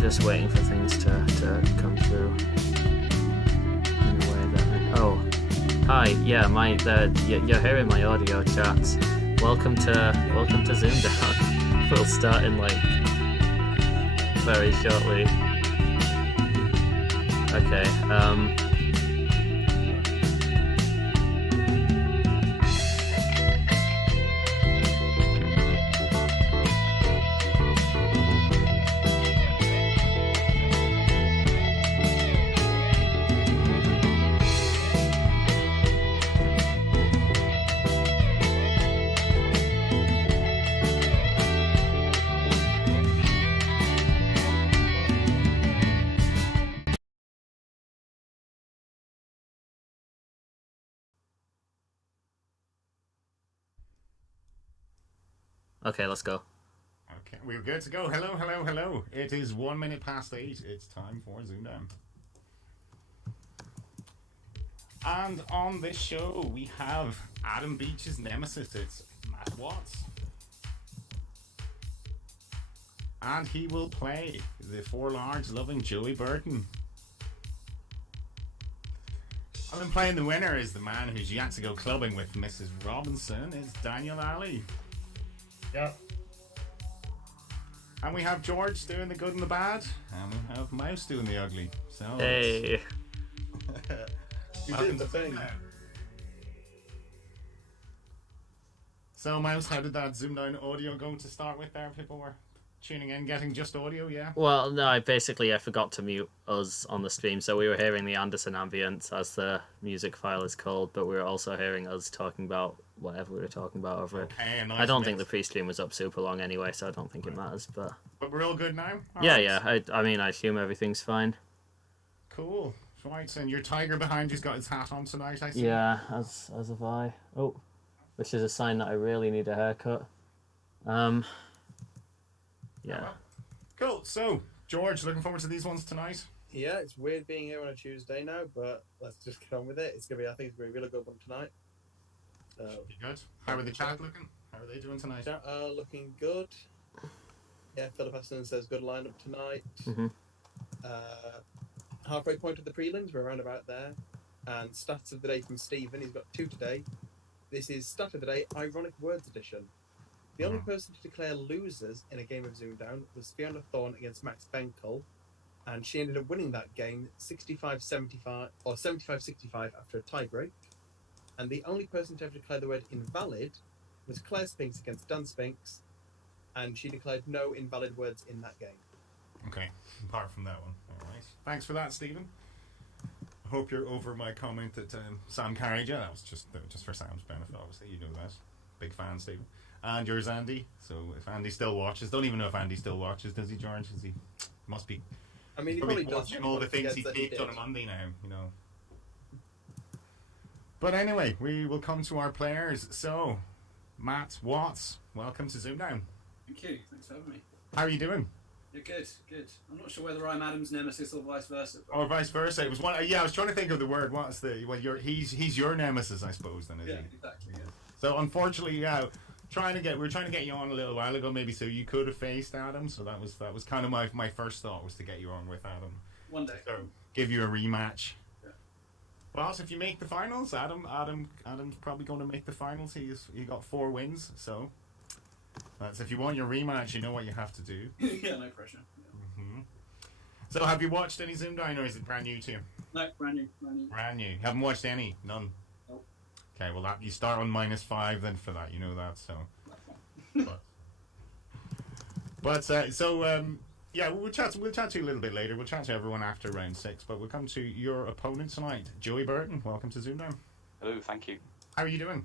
Just waiting for things to come through in a way that. Oh, hi. Yeah, you're hearing my audio chats. Welcome to ZoomDown. We'll start in like very shortly. Okay. Okay, let's go. Okay, we're good to go. Hello, hello, hello. It is 1 minute past 8. It's time for ZoomDown. And on this show, we have Adam Beach's nemesis. It's Matt Watts. And he will play the four large loving Joey Burton. And then playing the winner is the man who's yet to go clubbing with Mrs. Robinson. It's Daaniyal Ali. Yep. And we have George doing the good and the bad, and we have Mouse doing the ugly. So Hey. You did the thing. So Mouse, how did that ZoomDown audio go to start with there? People were tuning in, getting just audio, yeah? Well, no, I forgot to mute us on the stream, so we were hearing the Anderson ambience, as the music file is called, but we were also hearing us talking about whatever we were talking about over it. Okay, nice I don't mix. think the pre-stream was up super long anyway, so I don't think it matters. But we're all good now? All yeah, right. yeah. I mean, I assume everything's fine. Cool. Right, and your tiger behind you's got his hat on tonight, I see. Yeah, as have I. Oh, which is a sign that I really need a haircut. Yeah. Well, cool. So, George, looking forward to these ones tonight? Yeah, it's weird being here on a Tuesday now, but let's just get on with it. I think it's gonna be a really good one tonight. Be good. How are the chat looking? How are they doing tonight? Chat are looking good. Yeah, Philip Aston says good lineup tonight. Mm-hmm. Halfway point of the prelims, we're around about there. And stats of the day from Stephen, he's got 2 today. This is stat of the day, ironic words edition. The only person to declare losers in a game of ZoomDown was Fiona Thorne against Max Benkel, and she ended up winning that game 65-75 or 75-65 after a tiebreak. And the only person to ever declare the word invalid was Claire Spinks against Dan Spinks, and she declared no invalid words in that game. Okay, apart from that one. All right. Thanks for that, Stephen. I hope you're over my comment that Sam carried you. That was just for Sam's benefit, obviously. You know that. Big fan, Stephen. And yours, Andy. So if Andy still watches, don't even know if Andy still watches, does he, George? Is he? Must be. I mean, he Probably probably does. watching all the things he taped on a Monday now, you know. But anyway, we will come to our players. So, Matt Watts, welcome to ZoomDown. Thank you. Thanks for having me. How are you doing? You're good. Good. I'm not sure whether I'm Adam's nemesis or vice versa. Or vice versa. It was one. Yeah, I was trying to think of the word. What's the? Well, he's your nemesis, I suppose. Then is Yeah, he? exactly. Yeah. So unfortunately, yeah, we were trying to get you on a little while ago, maybe, so you could have faced Adam. So that was kind of my first thought, was to get you on with Adam. One day. So give you a rematch. Yeah. Well, if you make the finals, Adam's probably going to make the finals. He got 4 wins, so that's, if you want your rematch, you know what you have to do. Yeah, no pressure. Yeah. Hmm. So have you watched any ZoomDown, or is it brand new to you? No, brand new. Brand new. Haven't watched any? None? Nope. Okay, well, you start on -5 then for that, you know that, so. Yeah, we'll chat to you a little bit later. We'll chat to everyone after round 6, but we'll come to your opponent tonight, Joey Burton. Welcome to ZoomDown. Hello, thank you. How are you doing?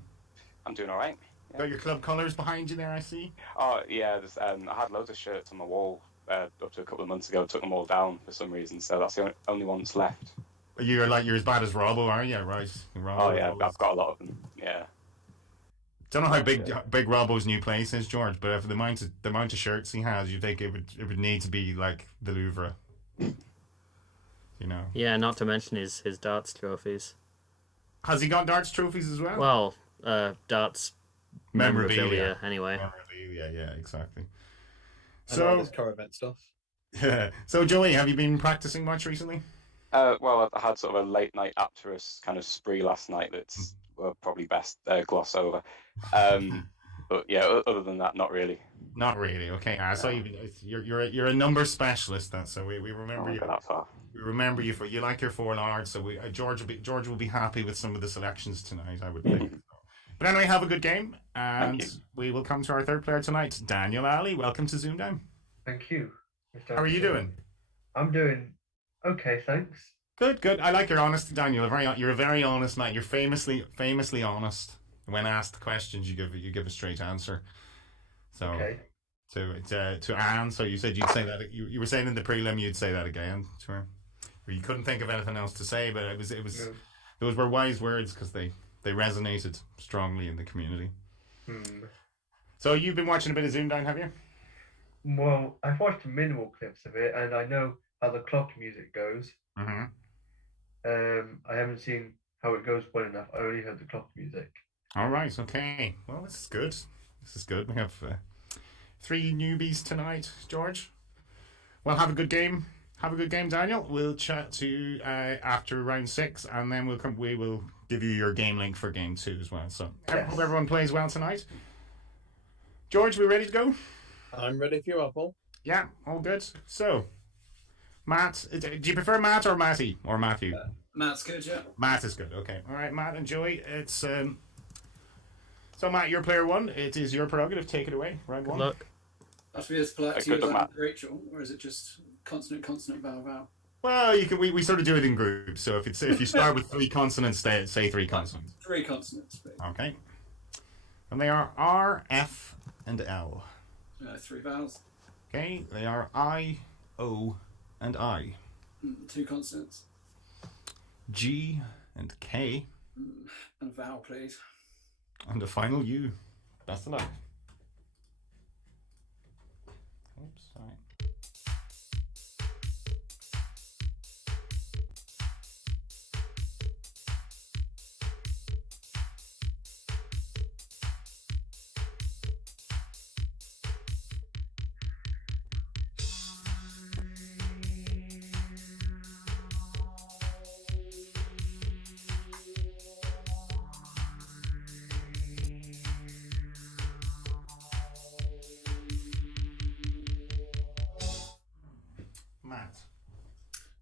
I'm doing all right. Yeah. Got your club colours behind you there, I see. Oh yeah, I had loads of shirts on my wall up to a couple of months ago. Took them all down for some reason, so that's the only ones left. You're as bad as Robbo, are you? Right. Robbo, Oh yeah, I've got a lot of them. Yeah. Don't know how big Robbo's new place is, George, but for the amount of shirts he has, you think it would need to be like the Louvre. You know. Yeah, not to mention his darts trophies. Has he got darts trophies as well? Well, darts memorabilia anyway. Memorabilia, yeah, exactly. And all this car event stuff. Yeah. So, Joey, have you been practicing much recently? Well, I had sort of a late night Apterous kind of spree last night that's probably best gloss over. But yeah, other than that, not really. Not really. Okay. So you're a number specialist then. So we I remember won't you. go that far. We remember you for you like your four large. So George will be happy with some of the selections tonight. I would think. But anyway, have a good game, and we will come to our third player tonight, Daaniyal Ali. Welcome to ZoomDown. Thank you, Mr. How are you doing? I'm doing okay, thanks. Good, good. I like your honesty, Daniel. You're a very honest man. You're famously honest. When asked questions, you give a straight answer. So Okay. to Anne, so you said you'd say that you were saying in the prelim you'd say that again to her. Or you couldn't think of anything else to say, but it was No. those were wise words because they resonated strongly in the community. So you've been watching a bit of ZoomDown, have you? Well, I've watched minimal clips of it, and I know how the clock music goes. Mm-hmm. I haven't seen how it goes well enough. I only heard the clock music. All right. Okay. Well, this is good. This is good. We have 3 newbies tonight, George. Well, have a good game. Have a good game, Daniel. We'll chat to you after round 6, and then we will give you your game link for game 2 as well. So I hope everyone plays well tonight. George, we ready to go? I'm ready if you are, Paul. Yeah, all good. So, Matt, do you prefer Matt or Matty or Matthew? Matt's good, yeah. Matt is good. Okay. All right, Matt and Joey. It's so Matt, you're player 1. It is your prerogative. Take it away. Round 1. Look. Must be as polite to Good you as luck, Rachel, or is it just consonant, vowel, vowel? Well, you can. We sort of do it in groups. So if you start with 3 consonants, say 3 consonants. 3 consonants, please. Okay. And they are R, F, and L. 3 vowels. Okay. They are I, O, and I. 2 consonants. G and K. And a vowel, please. And the final U. Best of luck. Oops, sorry. Matt.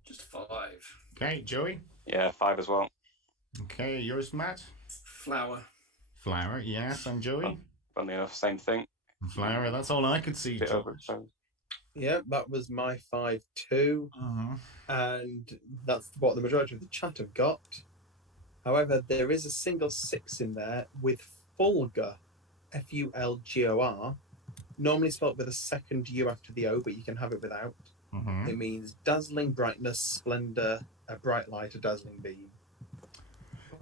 Just 5. Okay, Joey. Yeah, 5 as well. Okay, yours, Matt. Flower. Flower, yes, and Joey. Funny enough, same thing. Flower, that's all I could see. Bit George. overexposed. Yeah, that was my 5-2, and that's what the majority of the chat have got. However, there is a single 6 in there with Fulgur, Fulgor, normally spelled with a second U after the O, but you can have it without. It means dazzling brightness, splendor, a bright light, a dazzling beam.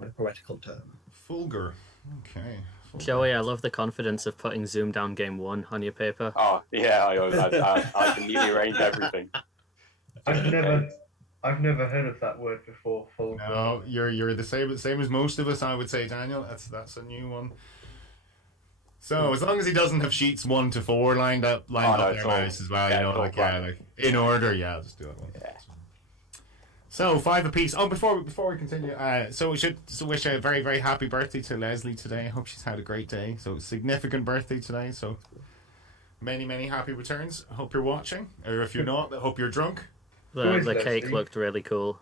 A poetical term. Fulgur. Okay. Fulgur. Joey, I love the confidence of putting ZoomDown game 1 on your paper. Oh yeah, I can neatly arrange everything. I've never heard of that word before. Full. No, you're the same as most of us, I would say, Daniel. That's a new one. So as long as he doesn't have sheets 1 to 4 lined up there, Maurice, as well, like in order, I'll just do it. Yeah. So 5 apiece. Oh, before we continue, so we should wish a very, very happy birthday to Leslie today. I hope she's had a great day. So significant birthday today. So many, many happy returns. I hope you're watching, or if you're not, I hope you're drunk. The cake looked really cool.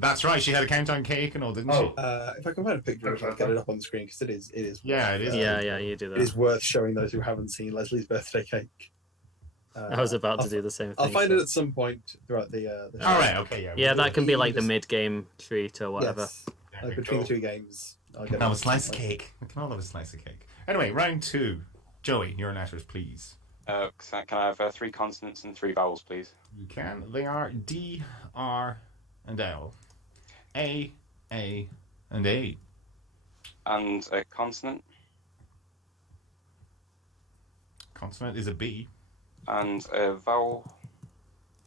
That's right. She had a countdown cake and all, didn't she? If I can find a picture, I'll get it up on the screen because it is. Yeah, it is. Yeah, you do It is that. worth showing those who haven't seen Leslie's birthday cake. I was about to do the same thing. I'll find it at some point throughout the show. All right. Okay. Yeah. Yeah, that can be like the mid-game treat or whatever. Yes. Between the 2 games. I'll get Have it a slice of cake. We can all have a slice of cake. Anyway, round 2. Joey, your letters, please. Can I have 3 consonants and 3 vowels, please? You can. They are D, R, and L. A, and A. And a consonant. Consonant is a B. And a vowel.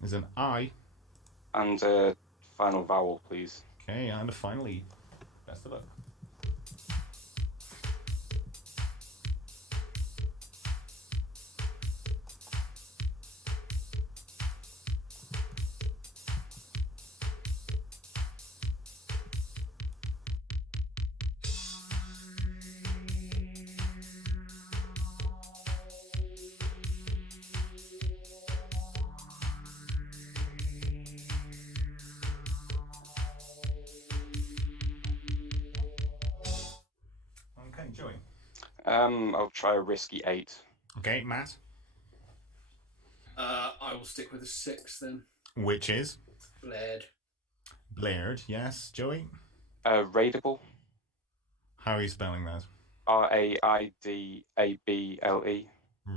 Is an I. And a final vowel, please. Okay, and finally, best of luck. I'll try a risky 8. Okay, Matt. I will stick with a 6 then. Which is? Blared. Blared, yes. Joey? Raidable. How are you spelling that? Raidable.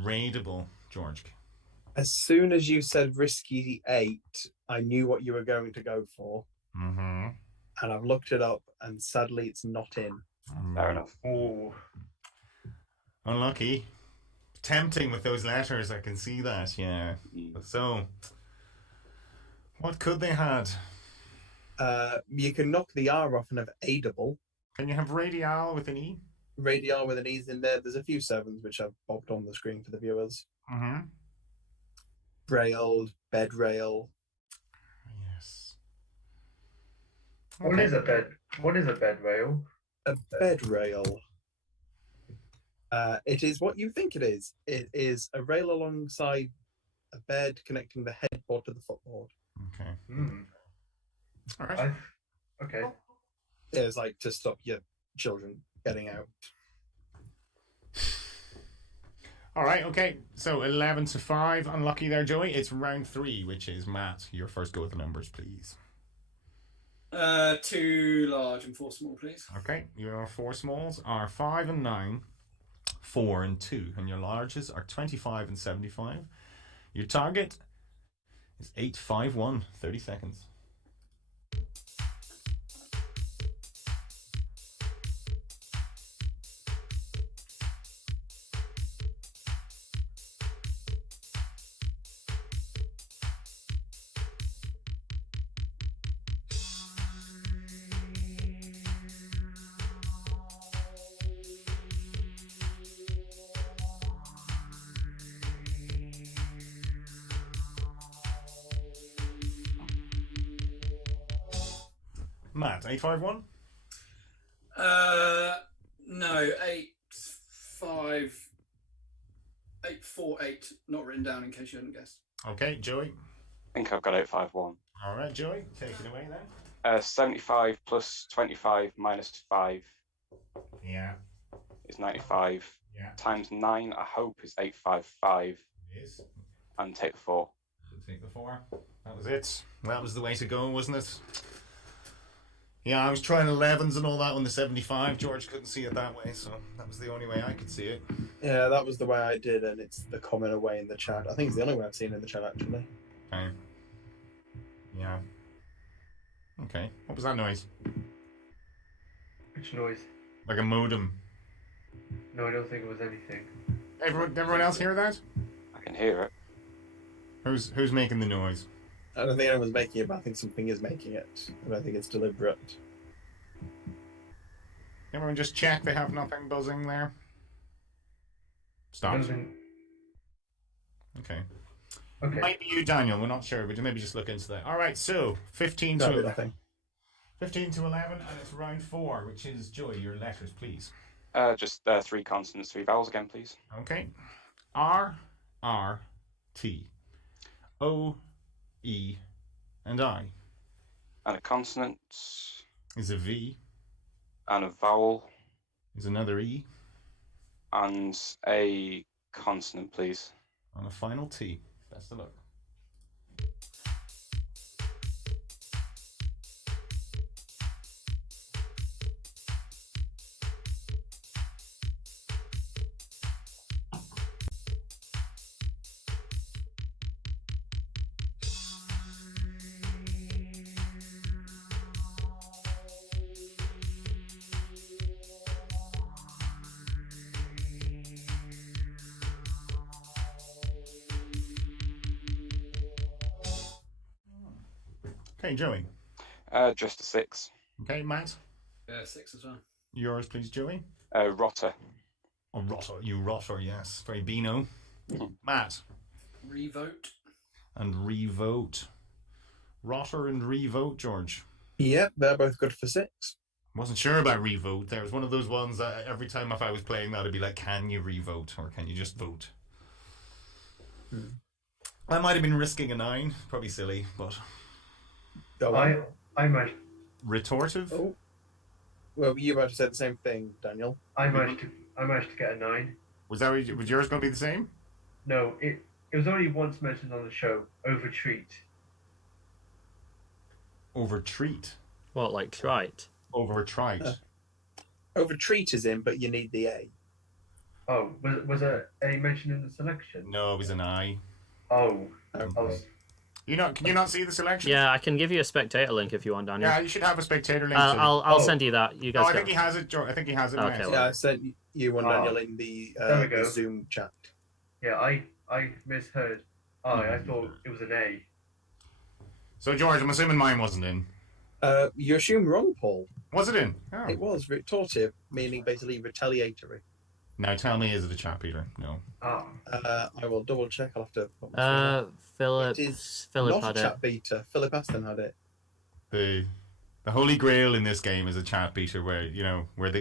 Raidable, George. As soon as you said risky 8, I knew what you were going to go for. Mm-hmm. And I've looked it up, and sadly, it's not in. Fair enough. Oh, Unlucky. Tempting with those letters, I can see that, yeah. So, what could they had? You can knock the R off and have aidable. Can you have radial with an E? Radial with an E's in there. There's a few 7s which I've popped on the screen for the viewers. Mm-hmm. Braille, bed rail. Yes. what is a bed? What is a bed rail? A bed rail. It is what you think it is. It is a rail alongside a bed connecting the headboard to the footboard. Okay. All right. Okay. It's like to stop your children getting out. All right, okay. So 11 to 5. Unlucky there, Joey. It's round 3, which is Matt. Your first go with the numbers, please. 2 large and 4 small, please. Okay, your 4 smalls are 5 and 9, 4 and 2, and your larges are 25 and 75. Your target is 851. 30 seconds. Matt, 851? No, 848. Not written down in case you hadn't guessed. Okay, Joey. I think I've got 851. All right, Joey, take it away then. 75 plus 25 minus 5 Yeah. is 95. Yeah. Times 9, I hope, is 855. It is. And take the 4. Take the 4. That was it. That was the way to go, wasn't it? Yeah, I was trying 11s and all that on the 75. George couldn't see it that way, so that was the only way I could see it. Yeah, that was the way I did, and it's the common way in the chat. I think it's the only way I've seen in the chat, actually. Okay. Yeah. Okay. What was that noise? Which noise? Like a modem. No, I don't think it was anything. Everyone else hear that? I can hear it. Who's making the noise? I don't think anyone's making it, but I think something is making it. I don't think it's deliberate. Everyone just check they have nothing buzzing there. Stop. Okay. Okay. Might be you, Daniel. We're not sure, but maybe just look into that. All right, so 15 to 11. 15 to 11, and it's round 4, which is Joey. Your letters, please. Just 3 consonants, 3 vowels again, please. Okay. R, R, T, O, E, and I. And a consonant. Is a V. And a vowel. Is another E. And a consonant, please. And a final T. Best of luck. Okay, Joey. Just a 6. Okay, Matt. 6 as well. Yours, please, Joey. Rotter. Oh, rotter. You rotter, yes. Very Beano. Matt. Revote. And revote. Rotter and revote, George. Yep, they're both good for 6. Wasn't sure about revote. There was one of those ones that every time if I was playing that, it'd be like, can you revote or can you just vote? I might have been risking a 9. Probably silly, but... I managed. Retortive? Oh. Well, you about to say the same thing, Daniel. I managed I managed to get a 9. Was yours going to be the same? No, it was only once mentioned on the show. Overtreat. Overtreat. What, like trite? Overtrite. Overtreat is in, but you need the A. Oh, was a mentioned in the selection? No, it was an I. Oh, Okay. I was. Can you not see the selection? Yeah, I can give you a spectator link if you want, Daniel. Yeah, you should have a spectator link. I'll send you that. You guys. I think he has it. I think he has it. Okay, Matt. well. Yeah, I sent you one, Daniel, in There we the go. Zoom chat. Yeah, I misheard. I thought it was an A. So George, I'm assuming mine wasn't in. You assume wrong, Paul. Was it in? Oh. It was retortive, meaning basically retaliatory. Now tell me, is it a chat beater? No. Ah. I will double check. I'll have to. Philip. It is Philip not had a it. chat beater. Philip Aston had it. The holy grail in this game is a chat beater where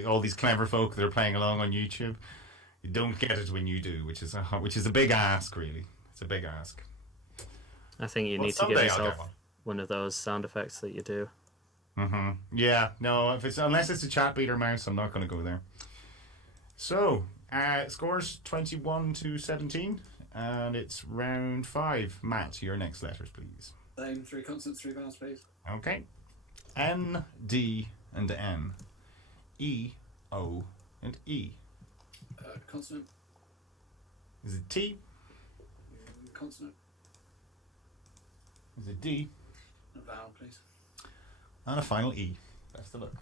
all these clever folk that are playing along on YouTube, you don't get it when you do, which is a big ask, really. It's a big ask. I think you need to give yourself one of those sound effects that you do. Mm-hmm. Yeah. No. Unless it's a chat beater mouse, I'm not going to go there. So, scores 21-17, and it's round 5. Matt, your next letters, please. Same, 3 consonants, 3 vowels, please. Okay. N, D, and M. E, O, and E. Consonant. Is it T? Consonant. Is it D? And a vowel, please. And a final E. Best of luck.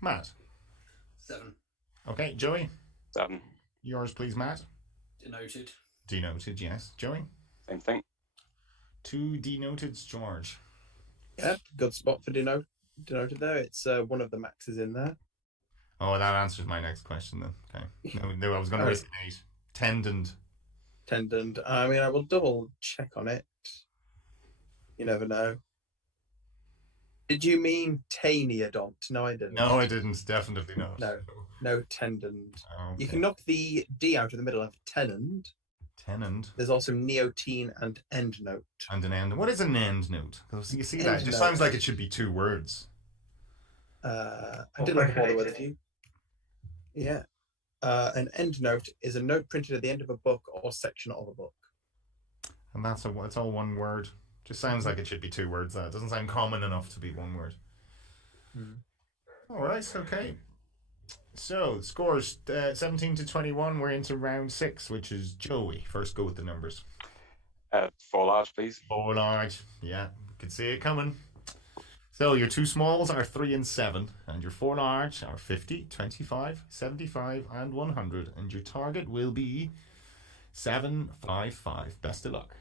Matt. 7. Okay, Joey. 7. Yours, please, Matt. Denoted. Denoted, yes. Joey. Same thing. 2 denoteds, George. Yeah, good spot for denoted there. It's one of the maxes in there. Oh, that answers my next question then. Okay. No, I was going to risk an 8. Tendon. Tendon. I mean, I will double check on it. You never know. Did you mean taniodont? No, I didn't. No, I didn't. Definitely not. No tendon. Okay. You can knock the D out of the middle of tenand. Tenand. There's also neotene and end note. And an end. What is an end note? Because you see that, it just note. sounds like it should be 2 words. I didn't look all the way to you. Yeah. An end note is a note printed at the end of a book or section of a book. And it's all 1 word. Just sounds like it should be 2 words. That doesn't sound common enough to be 1 word. All right, okay. So, scores 17-21. We're into round 6, which is Joey. First go with the numbers. 4 large, please. 4 large. Yeah, could see it coming. So, your 2 smalls are 3 and 7, and your 4 large are 50, 25, 75, and 100. And your target will be 755. Best of luck.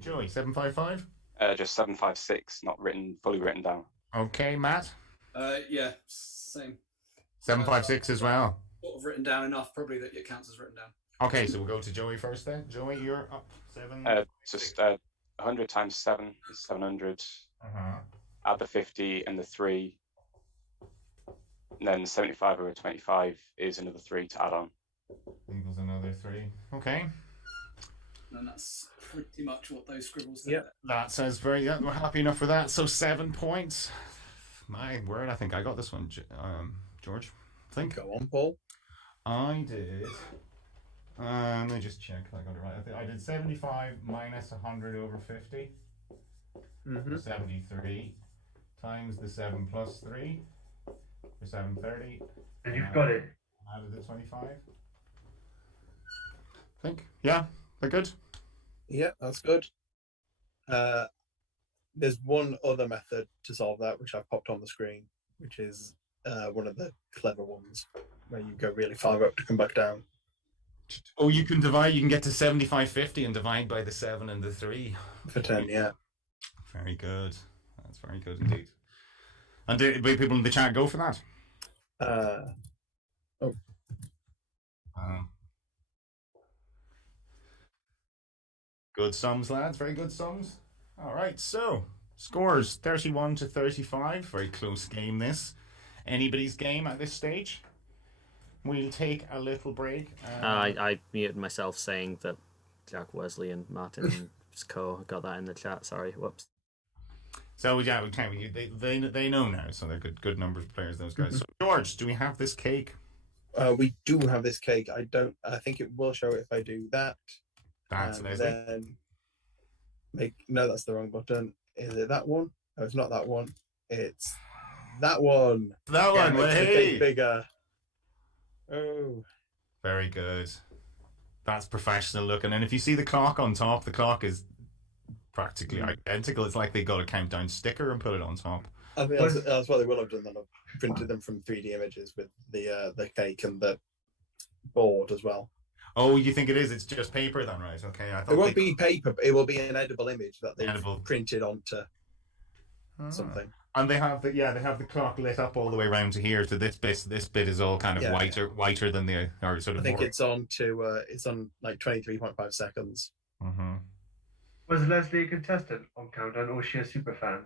Joey, 755? Just 756, not fully written down. Okay, Matt? Yeah, same. 756 as well. Sort of written down enough, probably, that it counts as written down. Okay, so we'll go to Joey first then. Joey, you're up 7. Just 100 times 7 is 700. Add the 50 and the 3. And then 75 over 25 is another 3 to add on. Equals another 3. Okay. And that's pretty much what those scribbles did. Yeah. That sounds very... Yeah, we're happy enough with that. So 7 points. My word, I think I got this one, George. I think. Go on, Paul. I did... let me just check if I got it right. I did 75 minus 100 over 50. 73 times the 7 plus 3 for 7:30. And you've got it. Out of the 25. I think. Yeah, they're good. Yeah, that's good. There's one other method to solve that, which I've popped on the screen, which is one of the clever ones, where you go really far up to come back down. Oh, you can divide. You can get to 75/50 and divide by the 7 and the 3. For 10, yeah. Very good. That's very good indeed. And do people in the chat go for that? Good sums, lads. Very good sums. All right, so scores 31-35. Very close game, this. Anybody's game at this stage. We'll take a little break. I muted myself saying that Jack Wesley and Martin Co got that in the chat. Sorry, whoops. So yeah, we can. They know now, so they're good numbers of players. Those guys. So George, do we have this cake? We do have this cake. I think it will show it if I do that. That's amazing. No, that's the wrong button. Is it that one? No, it's not that one. It's that one. That one. Hey. Bigger. Oh. Very good. That's professional looking. And if you see the clock on top, the clock is practically identical. It's like they got a countdown sticker and put it on top. I think that's what they will have done. Then I've printed them from 3D images with the cake and the board as well. Oh, you think it is? It's just paper then, right? Okay. I thought it won't be paper, but it will be an edible image that they've printed onto something. And they have the clock lit up all the way around to here. So this bit is all kind of whiter than the or sort of. I think it's on like 23.5 seconds. Mm-hmm. Was Leslie a contestant on Countdown, or was she a super fan?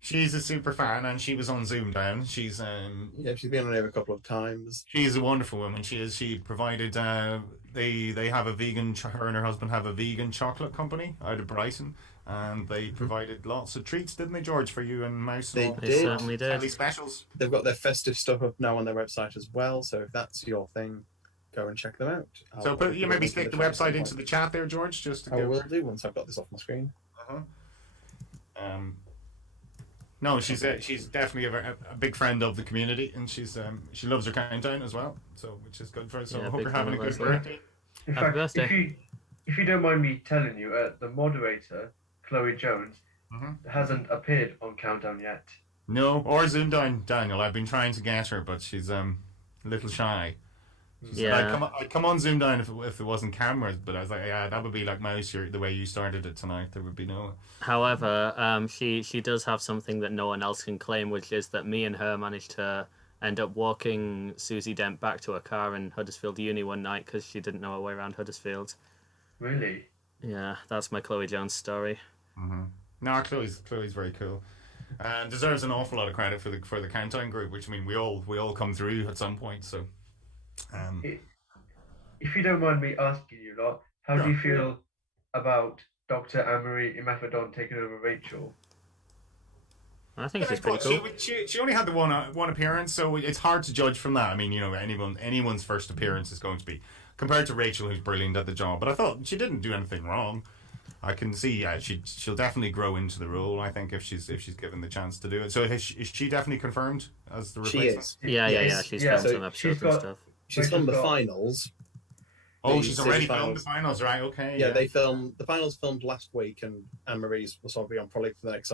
She's a super fan, and she was on ZoomDown. She's she's been on here a couple of times. She's a wonderful woman. She is. She provided. They have a vegan. Her and her husband have a vegan chocolate company out of Brighton, and they provided lots of treats, didn't they, George, for you and Mouse? They certainly did. Daily specials. They've got their festive stuff up now on their website as well. So if that's your thing, go and check them out. So you maybe stick the website into the chat there, George, just to. I will do once I've got this off my screen. No, she's definitely a big friend of the community, and she loves her countdown as well, so which is good for her. So I hope you're having a good birthday. In fact, if you don't mind me telling you, the moderator Chloe Jones hasn't appeared on Countdown yet. No, or ZoomDown, Daniel. I've been trying to get her, but she's a little shy. I'd come on ZoomDown if there wasn't cameras, but I was like, yeah, that would be like Mouse, the way you started it tonight. There would be no. However, she does have something that no one else can claim, which is that me and her managed to end up walking Susie Dent back to her car in Huddersfield Uni one night because she didn't know her way around Huddersfield. Really? Yeah, that's my Chloe Jones story. Mm-hmm. No, Chloe's very cool. And deserves an awful lot of credit for the Countdown group, which I mean we all come through at some point. So, if you don't mind me asking you, lot, how do you feel about Dr. Anne-Marie Imafidon taking over Rachel? I think she's pretty cool. She only had the one appearance, so it's hard to judge from that. I mean, anyone's first appearance is going to be compared to Rachel, who's brilliant at the job. But I thought she didn't do anything wrong. I can see, she'll definitely grow into the role. I think if she's given the chance to do it. So is she definitely confirmed as the replacement? She is. Yeah. She's filmed some episodes and stuff. She's filmed the finals. Oh, she's already filmed the finals, right? Okay. Yeah, they filmed the finals filmed last week, and Anne-Marie's will sort of be on probably for the next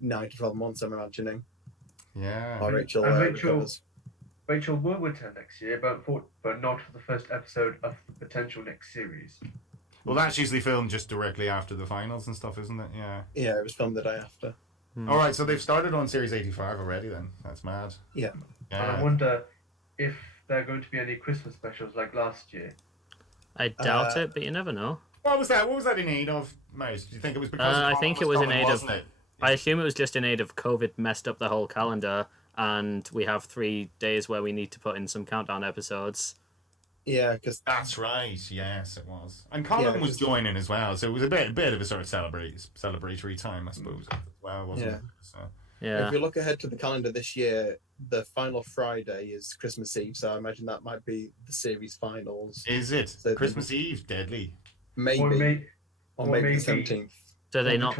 9 to 12 months, I'm imagining. Yeah. Rachel will return next year, but not for the first episode of the potential next series. Well, that's usually filmed just directly after the finals and stuff, isn't it? Yeah. Yeah, it was filmed the day after. All right, so they've started on Series 85 already then. That's mad. Yeah. And I wonder if there are going to be any Christmas specials like last year. I doubt it, but you never know. What was that? What was that in aid of, Mouse? Do you think it was because I think it was in aid of... It? I assume it was just in aid of COVID messed up the whole calendar, and we have 3 days where we need to put in some countdown episodes. Yeah, because that's right. Yes, it was. And Colin was joining as well, so it was a bit of a sort of celebratory time, I suppose, as well, wasn't it? So. Yeah. If you look ahead to the calendar this year, the final Friday is Christmas Eve, so I imagine that might be the series finals. Is it? So Christmas Eve, deadly. Maybe. Or maybe the 17th. Do they not?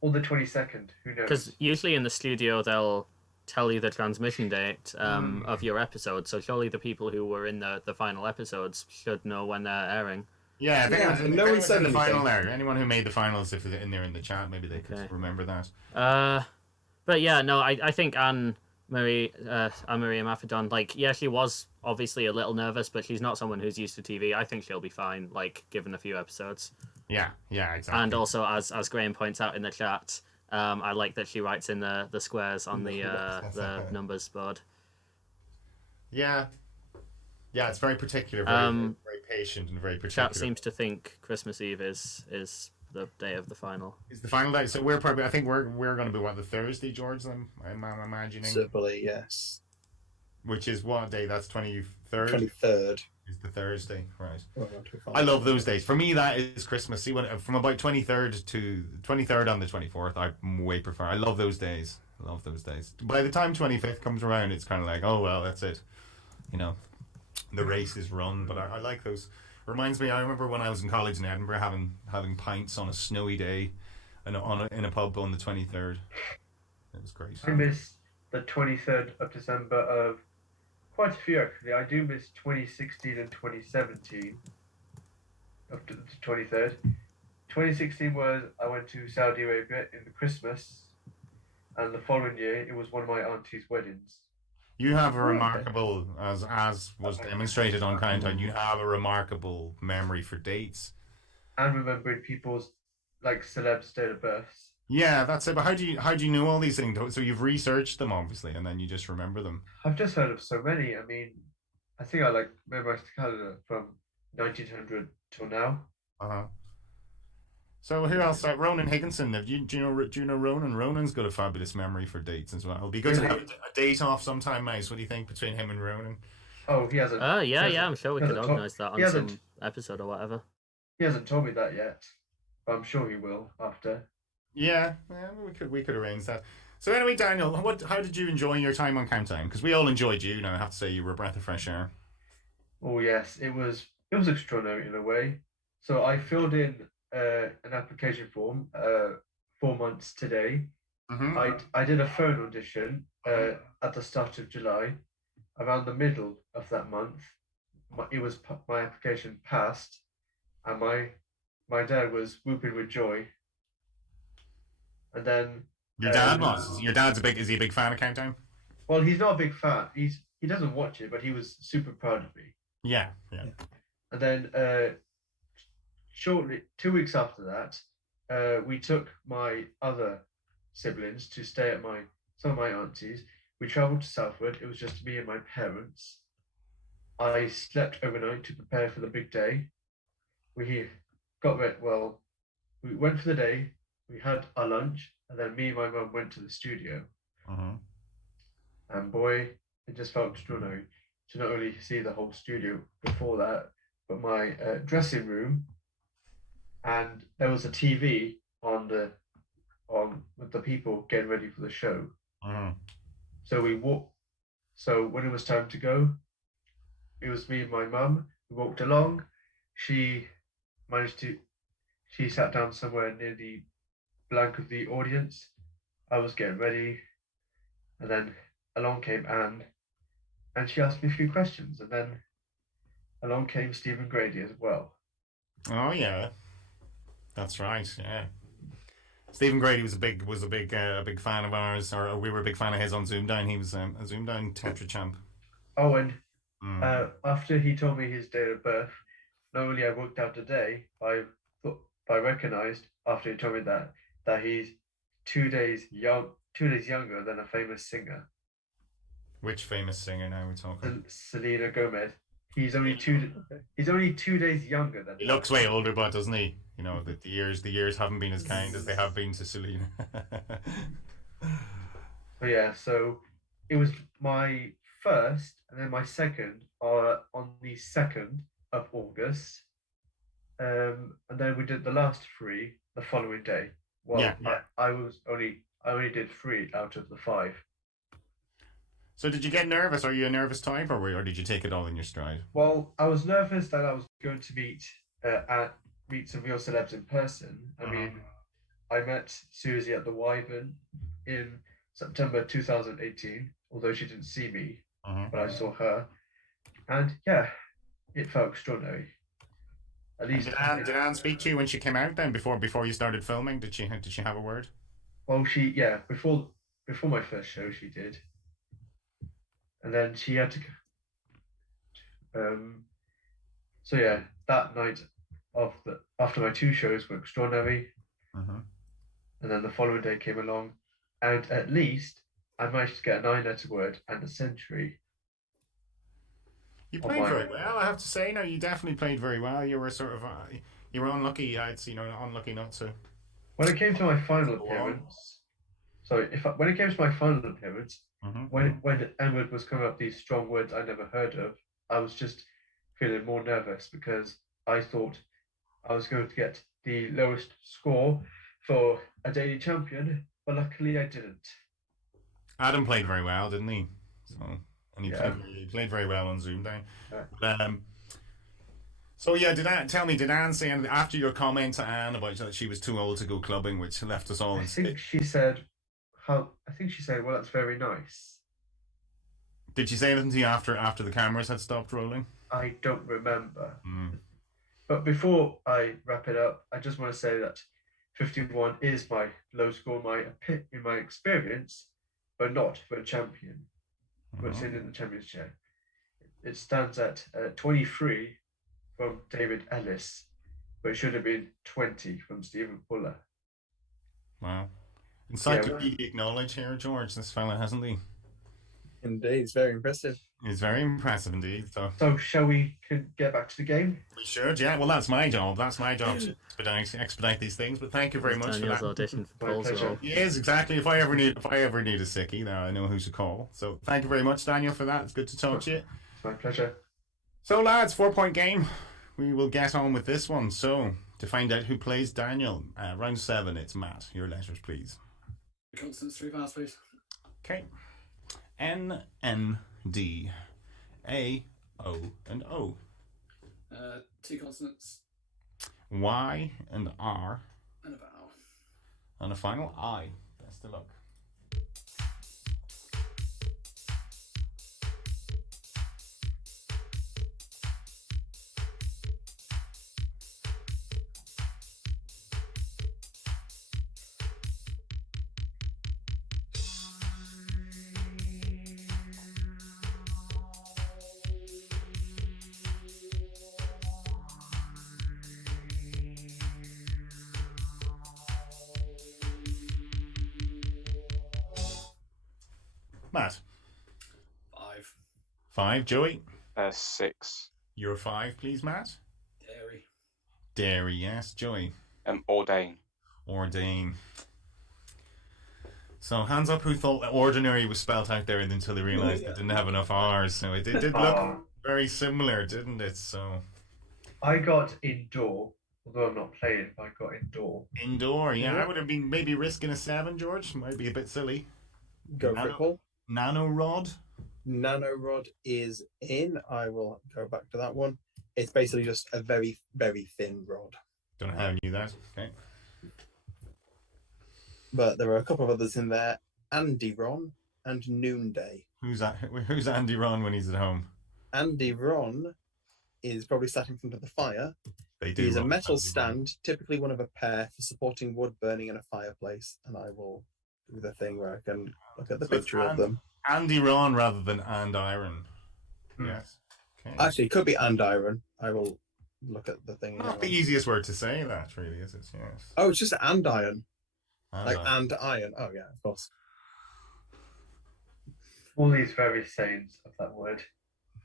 Or the 22nd, who knows? Because usually in the studio they'll tell you the transmission date of your episode. So surely the people who were in the final episodes should know when they're airing. Yeah, if anyone's said in the anything. final there, anyone who made the finals, if they're in there in the chat, maybe they could remember that. But yeah, no, I think Anne-Marie Maffedon, like, yeah, she was obviously a little nervous, but she's not someone who's used to TV. I think she'll be fine, like, given a few episodes. Yeah, exactly. And also, as Graham points out in the chat, I like that she writes in the squares on the numbers board. Yeah, it's very particular, very patient and very particular. Chat seems to think Christmas Eve is the day of the final. Is the final day? So I think we're going to be the Thursday, George. I'm imagining. Possibly, yes. Which is what day? That's 23rd. 23rd is the Thursday, right? Oh, I love those days. For me, that is Christmas. See, from about 23rd to 23rd on the 24th, I way prefer. I love those days. By the time 25th comes around, it's kind of like, oh well, that's it. The race is run. But I like those. Reminds me, I remember when I was in college in Edinburgh having pints on a snowy day, in a pub on the 23rd. It was great. I miss the 23rd of December of quite a few actually. I do miss 2016 and 2017 of the 23rd. 2016 was I went to Saudi Arabia in the Christmas, and the following year it was one of my auntie's weddings. You have a remarkable, as was demonstrated on Countdown, you have a remarkable memory for dates. And remembering people's, like, celebs' date of births. Yeah, that's it. But how do you know all these things? So you've researched them, obviously, and then you just remember them. I've just heard of so many. I mean, I think I memorized the calendar from 1900 till now. So who else? Ronan Higginson. Do you know Ronan? Ronan's got a fabulous memory for dates as well. It'll be good to have a date off sometime, Mice. What do you think between him and Ronan? Oh, he hasn't. Yeah. I'm sure we could organise that on some episode or whatever. He hasn't told me that yet, but I'm sure he will after. Yeah, we could arrange that. So anyway, Daniel, how did you enjoy your time on Countdown? Because we all enjoyed you. I have to say you were a breath of fresh air. Oh yes, it was extraordinary in a way. So I filled in an application form 4 months today. Mm-hmm. I did a phone audition at the start of July. Around the middle of that month, my application passed, and my dad was whooping with joy. And then your dad's is he a big fan of Countdown? Well, he's not a big fan. He doesn't watch it, but he was super proud of me. Yeah. And then shortly, 2 weeks after that, we took my other siblings to stay at some of my aunties. We travelled to Southwood. It was just me and my parents. I slept overnight to prepare for the big day. We got ready. Well, we went for the day. We had our lunch, and then me and my mum went to the studio. And boy, it just felt extraordinary to not only see the whole studio before that, but my dressing room. And there was a TV on with the people getting ready for the show. So we walked. So when it was time to go, it was me and my mum. We walked along. She sat down somewhere near the blank of the audience. I was getting ready, and then along came Anne, and she asked me a few questions, and then along came Stephen Grady as well. Oh yeah, that's right. Yeah, Stephen Grady was a big fan of ours, or we were a big fan of his on ZoomDown. He was a ZoomDown Tetrachamp. Oh, and after he told me his date of birth, not only I worked out the day, I recognised after he told me that he's 2 days younger than a famous singer. Which famous singer now we're talking? Selena Gomez. He's only 2 days younger than. He looks way older, but doesn't he? You know, the years haven't been as kind as they have been to Selena. But yeah, so it was my first and then my second on the 2nd of August. And then we did the last 3 the following day. Well, yeah. I only did 3 out of the 5. So did you get nervous? Are you a nervous type, or did you take it all in your stride? Well, I was nervous that I was going to meet some real celebs in person. I mean, I met Susie at the Wyvern in September 2018, although she didn't see me, Uh-huh. but I saw her. And yeah, it felt extraordinary. At And least did Anne speak to you when she came out then before you started filming? Did she have a word? well, before my first show she did, and then she had to. So yeah, that night after my 2 shows were extraordinary, Uh-huh. and then the following day came along, and at least I managed to get a 9-letter word and a century. You played very well, I have to say. No, you definitely played very well. You were sort of you were unlucky. Unlucky not to. When it came to my final appearance, when it came to my final appearance, when Edward was coming up these strong words I never heard of, I was just feeling more nervous because I thought I was going to get the lowest score for a daily champion, but luckily I didn't. Adam played very well, didn't he? And he played very well on ZoomDown. So yeah, did Anne say anything after your comment to Anne about that she was too old to go clubbing, which left us all? I think she said, well, that's very nice. Did she say anything to you after the cameras had stopped rolling? I don't remember. But before I wrap it up, I just want to say that 51 is my low score in my experience, but not for a champion. But sitting in the champions chair. It stands at 23 from David Ellis, but it should have been 20 from Stephen Fuller. Wow. Encyclopedic knowledge here, George. This fella, hasn't he? Indeed, it's very impressive. It's very impressive indeed. So shall we get back to the game? We should, yeah. Well, that's my job. That's my job to expedite these things. But thank you very much for that. Audition for Paul's role. Yes, exactly. If I ever need a sickie, now I know who to call. So thank you very much, Daniel, for that. It's good to talk to you. It's my pleasure. So lads, 4-point game. We will get on with this one. So to find out who plays Daniel, round 7, it's Matt. Your letters, please. Constants, 3 vowels, please. Okay. N, N, D, A, O, and O. 2 consonants. Y and R. And a vowel. And a final I. Best of luck. Matt. 5. 5. Joey. 6. You're 5, please, Matt. Dairy. Dairy, yes. Joey. Ordain. Ordain. So hands up who thought that ordinary was spelt out there until they realised it didn't have enough R's. So it did look very similar, didn't it? So I got indoor, although I'm not playing. I got indoor. Indoor, yeah. I would have been maybe risking a 7, George. Might be a bit silly. Go for it, Paul. Nanorod. Nanorod is in. I will go back to that one. It's basically just a very, very thin rod. Don't know how I knew that. Okay. But there are a couple of others in there. Andy Ron and Noonday. Who's that? Who's Andy Ron when he's at home? Andy Ron is probably sat in front of the fire. He's a metal stand, typically one of a pair, for supporting wood burning in a fireplace. And I will do the thing where I can look at the picture of them. Andy Ron rather than Andiron. Yes. Okay. Actually, it could be Andiron. I will look at the thing. Not the easiest word to say, that really, is it? Yes. Oh, it's just Andiron. Like Andiron. and iron. Oh, yeah, of course. All these various sayings of that word.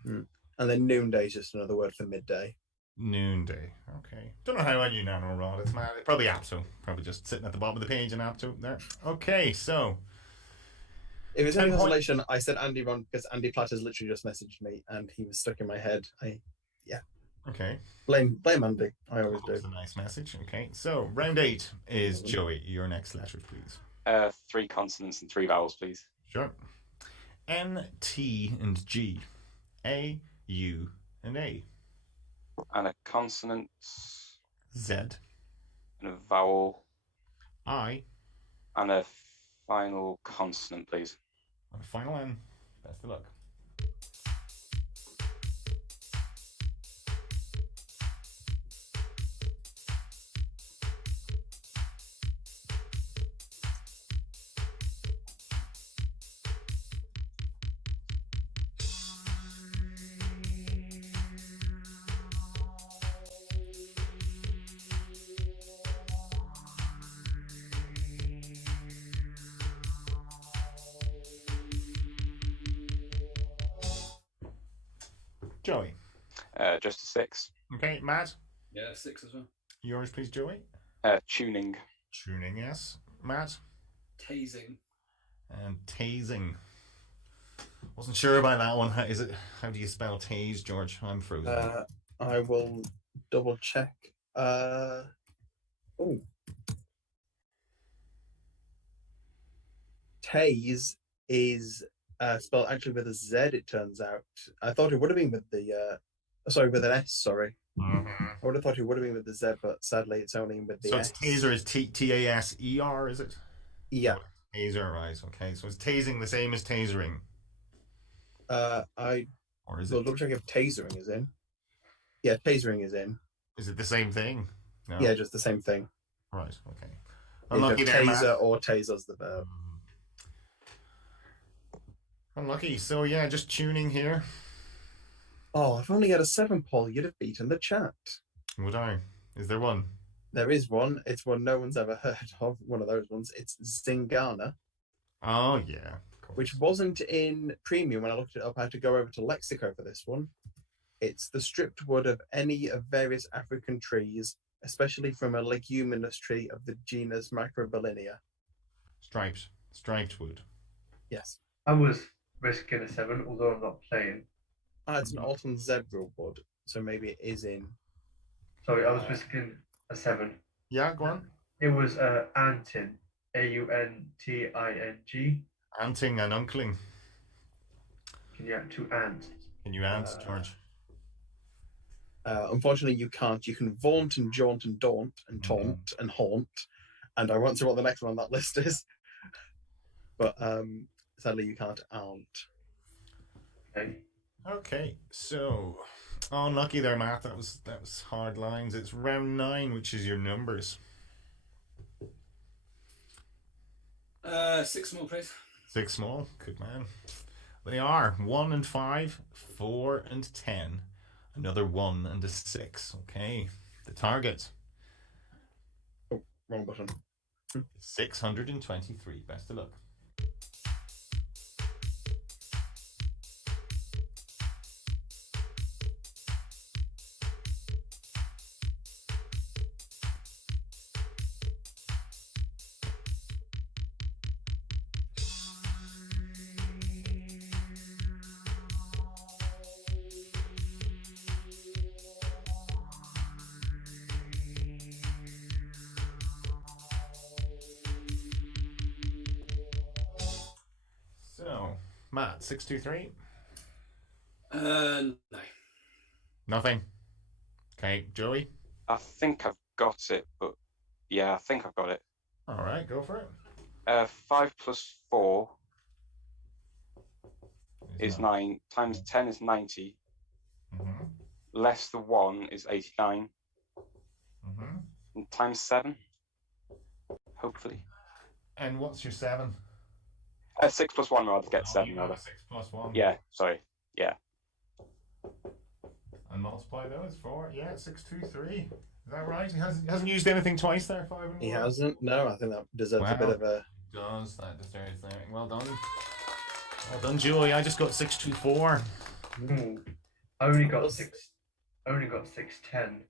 And then noonday is just another word for midday. Noonday. Okay. Don't know how I knew Nanorod. It's probably Apto. Probably just sitting at the bottom of the page in Apto there. Okay, so. If it's any consolation, I said Andy Ron because Andy Platter's literally just messaged me and he was stuck in my head. Okay. Blame Andy. I always do. That's a nice message. Okay, so round 8 is Joey. Your next letters, please. 3 consonants and 3 vowels, please. Sure. N, T, and G. A, U, and A. And a consonant. Z. And a vowel. I. And a final consonant, please. Final N. Best of luck. Joey. Just a 6. Okay, Matt. Yeah, 6 as well. Yours, please, Joey. Tuning. Tuning, yes. Matt. Tasing. And tasing. Wasn't sure about that one. How do you spell tase, George? I'm frozen. I will double check. Tase is spelled actually with a Z, it turns out. I thought it would have been with the with an S, sorry. Mm-hmm. I would have thought it would have been with the Z, but sadly it's only with the S. So it's taser is Taser, is it? Yeah. Taser, right, okay. So is tasing the same as tasering? Or is will it? double check if tasering is in. Yeah, tasering is in. Is it the same thing? No. Yeah, just the same thing. Right, okay. Unlucky there, taser or taser's the verb. Unlucky. So yeah, just tuning here. Oh, I've only got a 7, Paul. You'd have beaten the chat. Would I? Is there one? There is one. It's one no one's ever heard of. One of those ones. It's Zingana. Oh yeah. Which wasn't in premium when I looked it up. I had to go over to Lexico for this one. It's the stripped wood of any of various African trees, especially from a leguminous tree of the genus Microballinia. Striped wood. Yes. I was risking a 7, although I'm not playing. It's an Alton zebra wood, so maybe it is in. Sorry, I was risking a 7. Yeah, go on. It was Anting, Auntting. Anting and uncling. Can you add 2 ants? Can you answer, George? Unfortunately, you can't. You can vaunt and jaunt and daunt and taunt and haunt, and I won't say what the next one on that list is. But sadly, you can't aunt. Okay, so unlucky there, Matt. That was hard lines. It's round 9, which is your numbers. 6 more, please. 6 small, good man. They are 1 and 5, 4 and 10, another 1 and a 6. Okay, the target. Oh, wrong button. 623. Best of luck. Matt, 623? No. Nothing? Okay, Joey? I think I've got it, but yeah, I think I've got it. All right, go for it. 5 plus 4 is 9, times 10 is 90, less the 1 is 89, and times 7, hopefully. And what's your 7? 6 plus 1 rather, get 7 rather. 6 plus 1. Yeah, sorry. Yeah. And multiply those 4. Yeah, 623. Is that right? He hasn't used anything twice there, 5 and 1. He hasn't? No, I think that deserves a bit of a... That deserves that. Well done. Well done, Julie. I just got 624. I only got 610.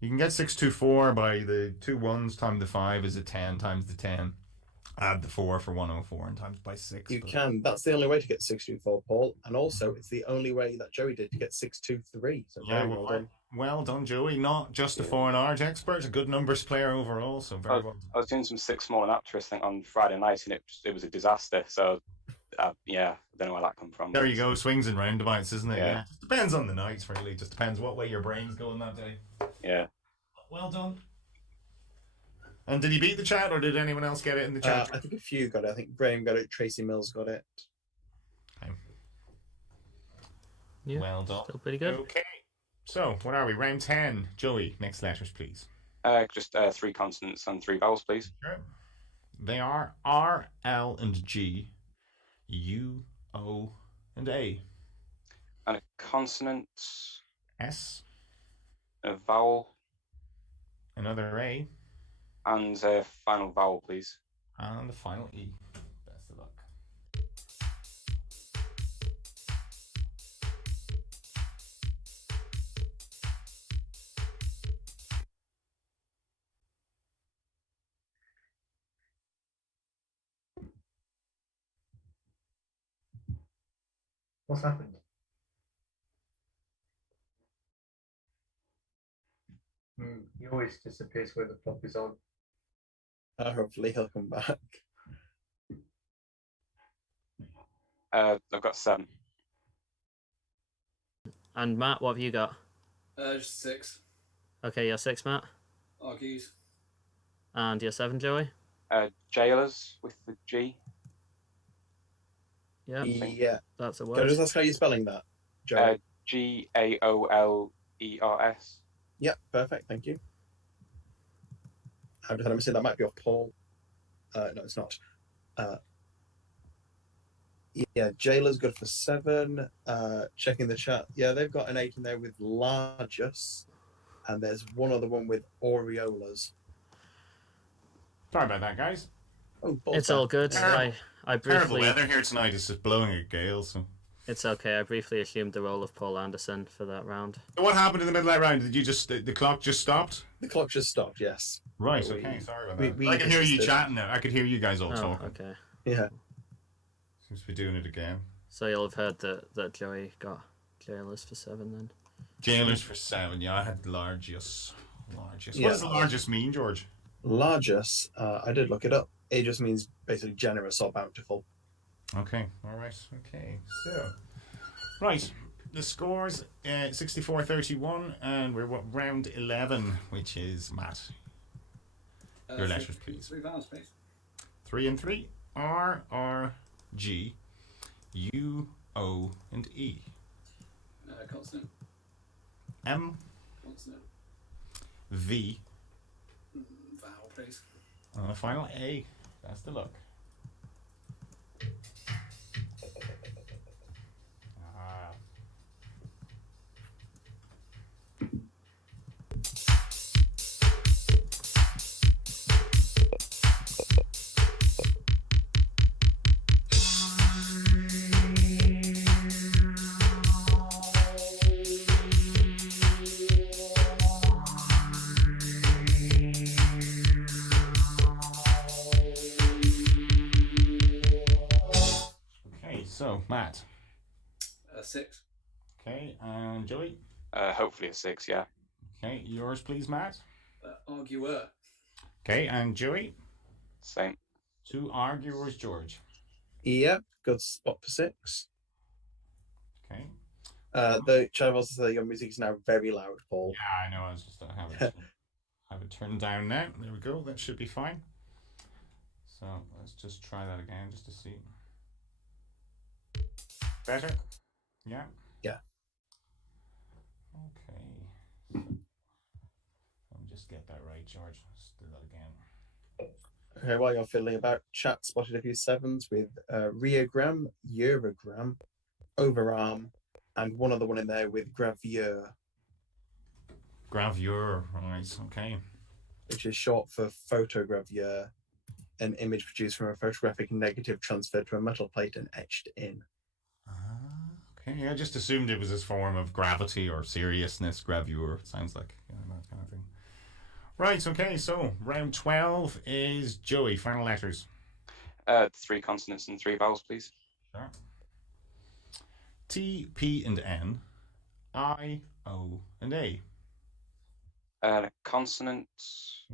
You can get 624 by the 2 1s times the 5 is a 10 times the 10. Add the 4 for 104 and times by 6. You can. That's the only way to get 624, Paul. And also, it's the only way that Joey did to get 623. So yeah, very well done. Well done, Joey. Not just a 4 and Arge expert, a good numbers player overall. So very well done. I was doing some 6 small and actress thing on Friday night, and it was a disaster. So yeah, I don't know where that come from. There you go, swings and roundabouts, isn't it? Yeah. Just depends on the night, really. Just depends what way your brain's going that day. Yeah. Well done. And did he beat the chat, or did anyone else get it in the chat? I think a few got it. I think Graham got it. Tracy Mills got it. Okay. Yeah, well done. still pretty good. Okay. So, what are we? Round 10. Joey, next letters, please. Just 3 consonants and 3 vowels, please. Sure. They are R, L, and G, U, O, and A. And a consonant. S. A vowel. Another A. And a final vowel, please. And the final E. Best of luck. What's happened? He always disappears where the clock is on. Hopefully he'll come back. I've got 7. And Matt, what have you got? Just 6. Okay, you're 6, Matt. Argues. And you're 7, Joey? Jailers with the G. Yeah. Yeah. That's a Can I word. just ask how you're spelling that, Joe? Gaolers. Yeah, perfect. Thank you. How did I say that? Might be off Paul. No, it's not. Yeah, Jailer's good for 7. Checking the chat. Yeah, they've got an 8 in there with largest. And there's one other one with aureolas. Sorry about that, guys. Oh, It's all good. Terrible. I Terrible briefly. weather here tonight. It's just blowing a gale. So, It's okay. I briefly assumed the role of Paul Anderson for that round. what happened in the middle of that round? Did you just the clock just stopped? The clock just stopped, yes. Right. We- Okay. Sorry about we- that. we I can hear you assisted. chatting now. I could hear you guys all Oh, talking. okay. Yeah. Seems to be doing it again. So you'll have heard that Joey got jailers for 7 then. Jailers for 7. Yeah, I had largest. Largest. Yeah. What does the largest mean, George? Largest, I did look it up. It just means basically generous or bountiful. Okay. All right. Okay. So, right. The scores 64-31, and we're round 11, which is Matt. Your letters, please. 3 vowels, please. 3 and 3. R, G, U, O, and E. Consonant. M, Consonant. V, Vowel, please. and the final A. That's the luck. Ah. Okay, so Matt. 6. Okay, and Joey. Hopefully a 6, yeah. Okay, yours, please, Matt. Arguer. Okay, and Joey. Same. 2 arguers, George. Yep, good spot for 6. Okay. The chat also said your music is now very loud, Paul. Yeah, I know. I was just have it turned down now. There we go. That should be fine. So let's just try that again, just to see. Better? Yeah. Yeah. Okay. Let me just get that right, George. Let's do that again. Okay, while you're fiddling about, chat spotted a few 7s with rheogram, eurogram, overarm, and one other one in there with gravure, Gravure, right? Okay. which is short for photogravure, an image produced from a photographic negative transferred to a metal plate and etched in. Okay. I just assumed it was this form of gravity or seriousness. Gravure. It sounds like that kind of thing. Right. Okay. So round 12 is Joey. Final letters. 3 consonants and 3 vowels, please. Sure. T, P, and N. I, O, and A. A consonant.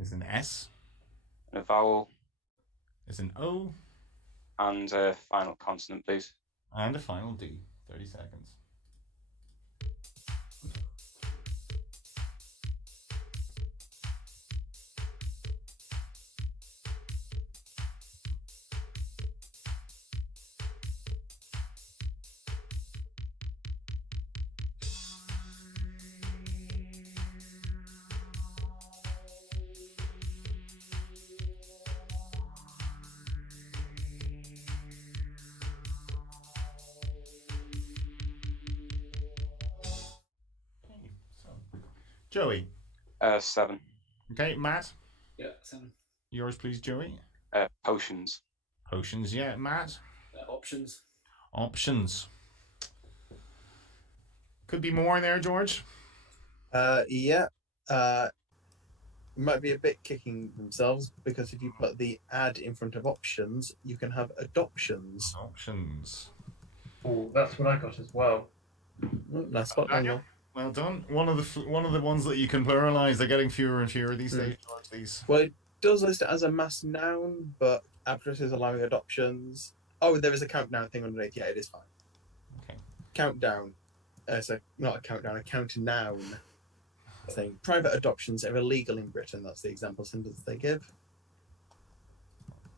Is an S. A vowel. Is an O. And a final consonant, please. And a final D. 30 seconds. Joey. 7. Okay, Matt. Yeah, 7. Yours, please, Joey. Potions. Potions, yeah, Matt. Options. Options. Could be more there, George. Yeah. Might be a bit kicking themselves because if you put the add in front of options, you can have adoptions. Options. Oh, that's what I got as well. Nice spot, Daniel. Well done. One of the ones that you can pluralize. They're getting fewer and fewer these days, George. These. Well, it does list it as a mass noun, but Aptris is allowing adoptions. Oh, there is a countdown thing underneath. Yeah, it is fine. Okay. Countdown. So not a countdown, a countdown thing. Private adoptions are illegal in Britain. That's the example sentence they give.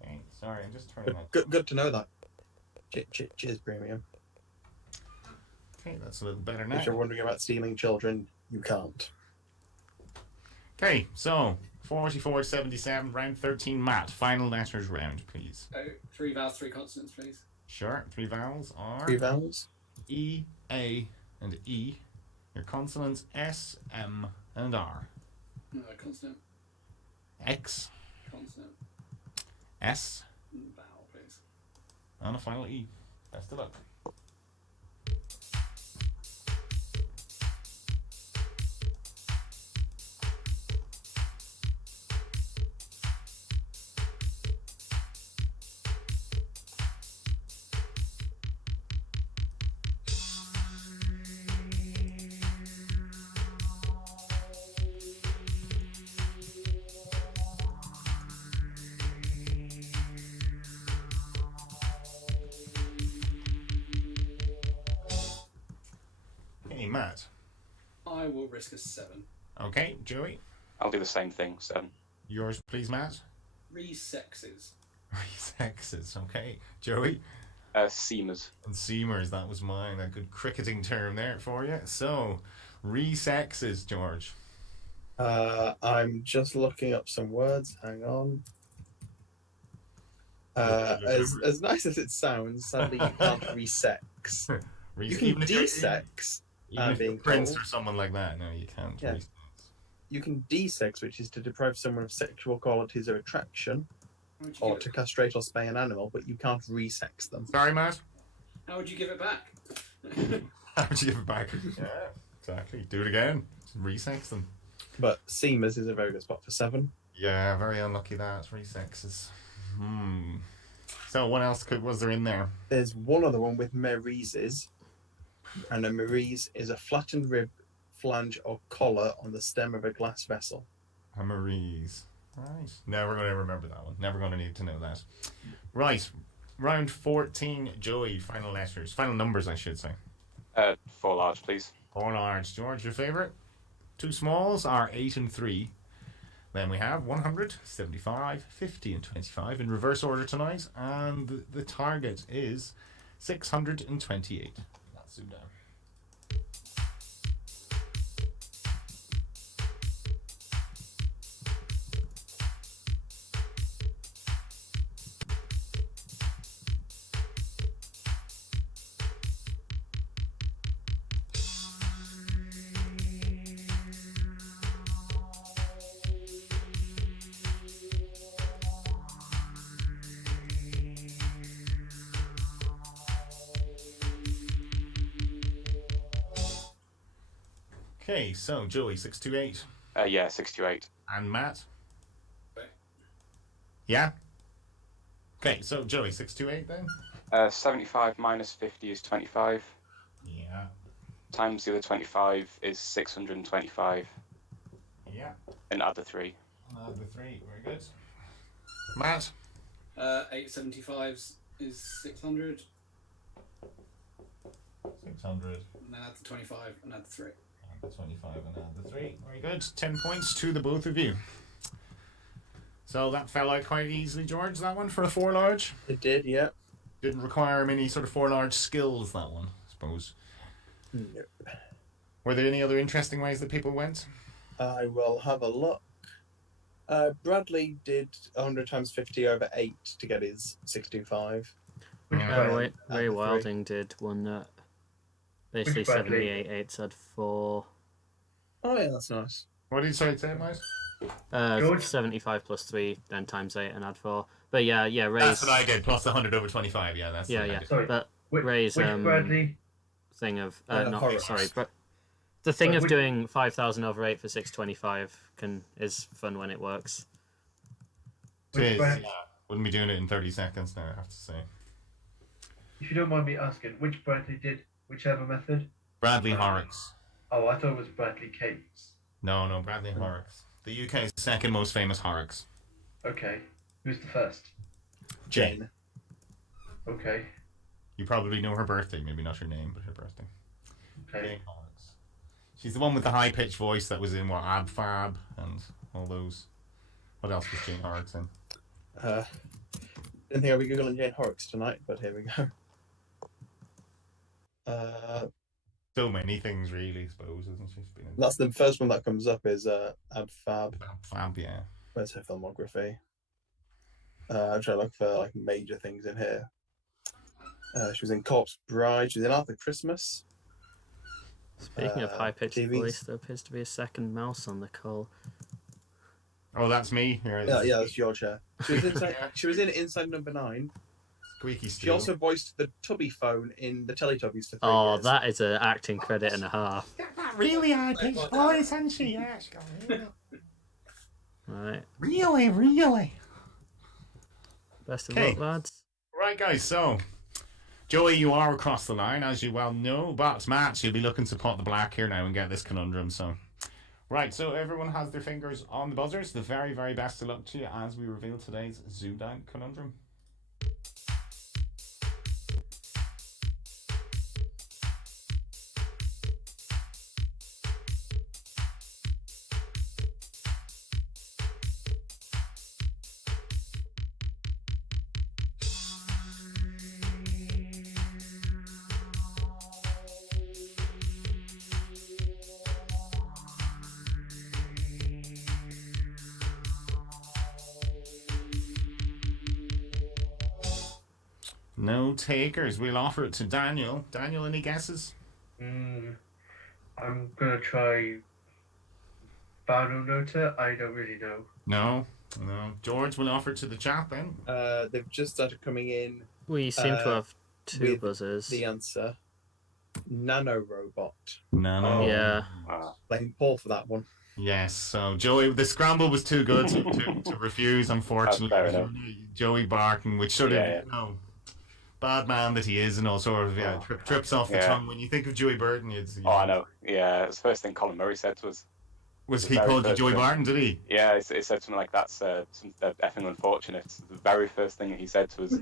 Okay, sorry, I'm just turning But good to know that. Cheers, premium. Okay, that's a little better now. If you're wondering about stealing children, you can't. Okay, so 44-77, round 13, Matt. Final letters round, please. 3 vowels, 3 consonants, please. Sure, 3 vowels are 3 vowels. E, A, and E. Your consonants S, M, and R. Consonant. X, Consonant. S, Vowel, please. and a final E. Best of luck. Matt. I will risk a 7. Okay, Joey. I'll do the same thing, 7. Yours, please, Matt. Resexes. Resexes, okay. Joey. Seamers. And seamers, that was mine. A good cricketing term there for you. So, resexes, George. I'm just looking up some words. Hang on. As nice as it sounds, sadly you can't resex. You can desex. Even if you're Prince or someone like that, no, you can't. Yeah. You can desex, which is to deprive someone of sexual qualities or attraction, or to castrate or spay an animal, but you can't resex them. Sorry, Matt? How would you give it back? How would you give it back? Yeah, exactly. Do it again. Resex them. But seamers is a very good spot for 7. Yeah, very unlucky that. Resexes. So what else was there in there? There's one other one with mereses. And a merese is a flattened rib, flange, or collar on the stem of a glass vessel. A merese. Right. Never going to remember that one. Never going to need to know that. Right. Round 14, Joey. Final letters. Final numbers, I should say. 4 large, please. 4 large. George, your favourite? 2 smalls are 8 and 3. Then we have 100, 75, 50, and 25 in reverse order tonight. And the target is 628. That's ZoomDown. Okay, so Joey, 628. Yeah, 628. And Matt? Okay. Yeah? Okay, so Joey, 628 then? 75 minus 50 is 25. Yeah. Times the other 25 is 625. Yeah. And add the 3. Add the 3, very good. Matt? 875s is 600. 600. And then add the 25 and add the 3. Add the 25 and add the 3. Very good. 10 points to the both of you. So that fell out quite easily, George, that one, for a 4 large? It did, yeah. Didn't require many sort of 4 large skills, that one, I suppose. Nope. Were there any other interesting ways that people went? I will have a look. Bradley did 100 times 50 over 8 to get his 625. Ray Wilding did one that basically 78 8s had 4. Oh, Oh yeah, that's nice. What did you say, Miles? George? 75 plus 3, then times 8 and add 4. But yeah, Ray's... That's what I did, plus the 100 over 25. Yeah, that's what I did. Sorry. But Which Ray's Bradley? thing of... Horrocks. sorry, but the thing Wait, of which- doing 5,000 over 8 for 625 is fun when it works. It Which is, Brad- yeah. Wouldn't be doing it in 30 seconds now, I have to say. If you don't mind me asking, which Bradley did whichever method? Bradley Horrocks. Oh, I thought it was Bradley Cates. No, Bradley Horrocks. The UK's second most famous Horrocks. Okay. Who's the first? Jane. Okay. You probably know her birthday, maybe not her name, but her birthday. Okay. Jane Horrocks. She's the one with the high-pitched voice that was in, what, Ab Fab and all those. What else was Jane Horrocks in? Didn't think I'd be googling Jane Horrocks tonight, but here we go. So many things, really, I suppose, isn't she? She's been in That's the first one that comes up is Ad Fab. Ab Fab, yeah. Where's her filmography? I'm trying to look for like major things in here. She was in Corpse Bride. She was in Arthur Christmas. Speaking of high-pitched TVs. voice, there appears to be a second mouse on the call. Oh, that's me. Here, Yeah, that's your chair. She was inside. She was in Inside Number 9. Squeaky She Steel. also voiced the Tubby phone in the Teletubbies for 3 Oh, years. that is an acting credit and a half. That really high-pitched voice, hasn't she? Yeah, she's got Right. really. Best of Okay. luck, lads. Right, guys, so Joey, you are across the line, as you well know, but Matt, you'll be looking to pot the black here now and get this conundrum, so... Right, so everyone has their fingers on the buzzers. The very, very best of luck to you as we reveal today's ZoomDown conundrum. No takers. We'll offer it to Daniel. Daniel, any guesses? I'm gonna try Bano Nota. I don't really know. No. George, we'll offer it to the chat then. They've just started coming in. We seem to have two with buzzers. The answer: Nanorobot. No. Yeah. Blame Paul for that one. Yes, so Joey, the scramble was too good to refuse, unfortunately. That's fair enough. Joey Barton, which sort of, Yeah. you know, bad man that he is and all sort of, trips off the Yeah. tongue. When you think of Joey Barton, Oh, I know. Yeah, it's the first thing Colin Murray said to us. Was The he very called you first Joey thing. Barton, did he? Yeah, it said something like that's effing unfortunate. The very first thing he said to us,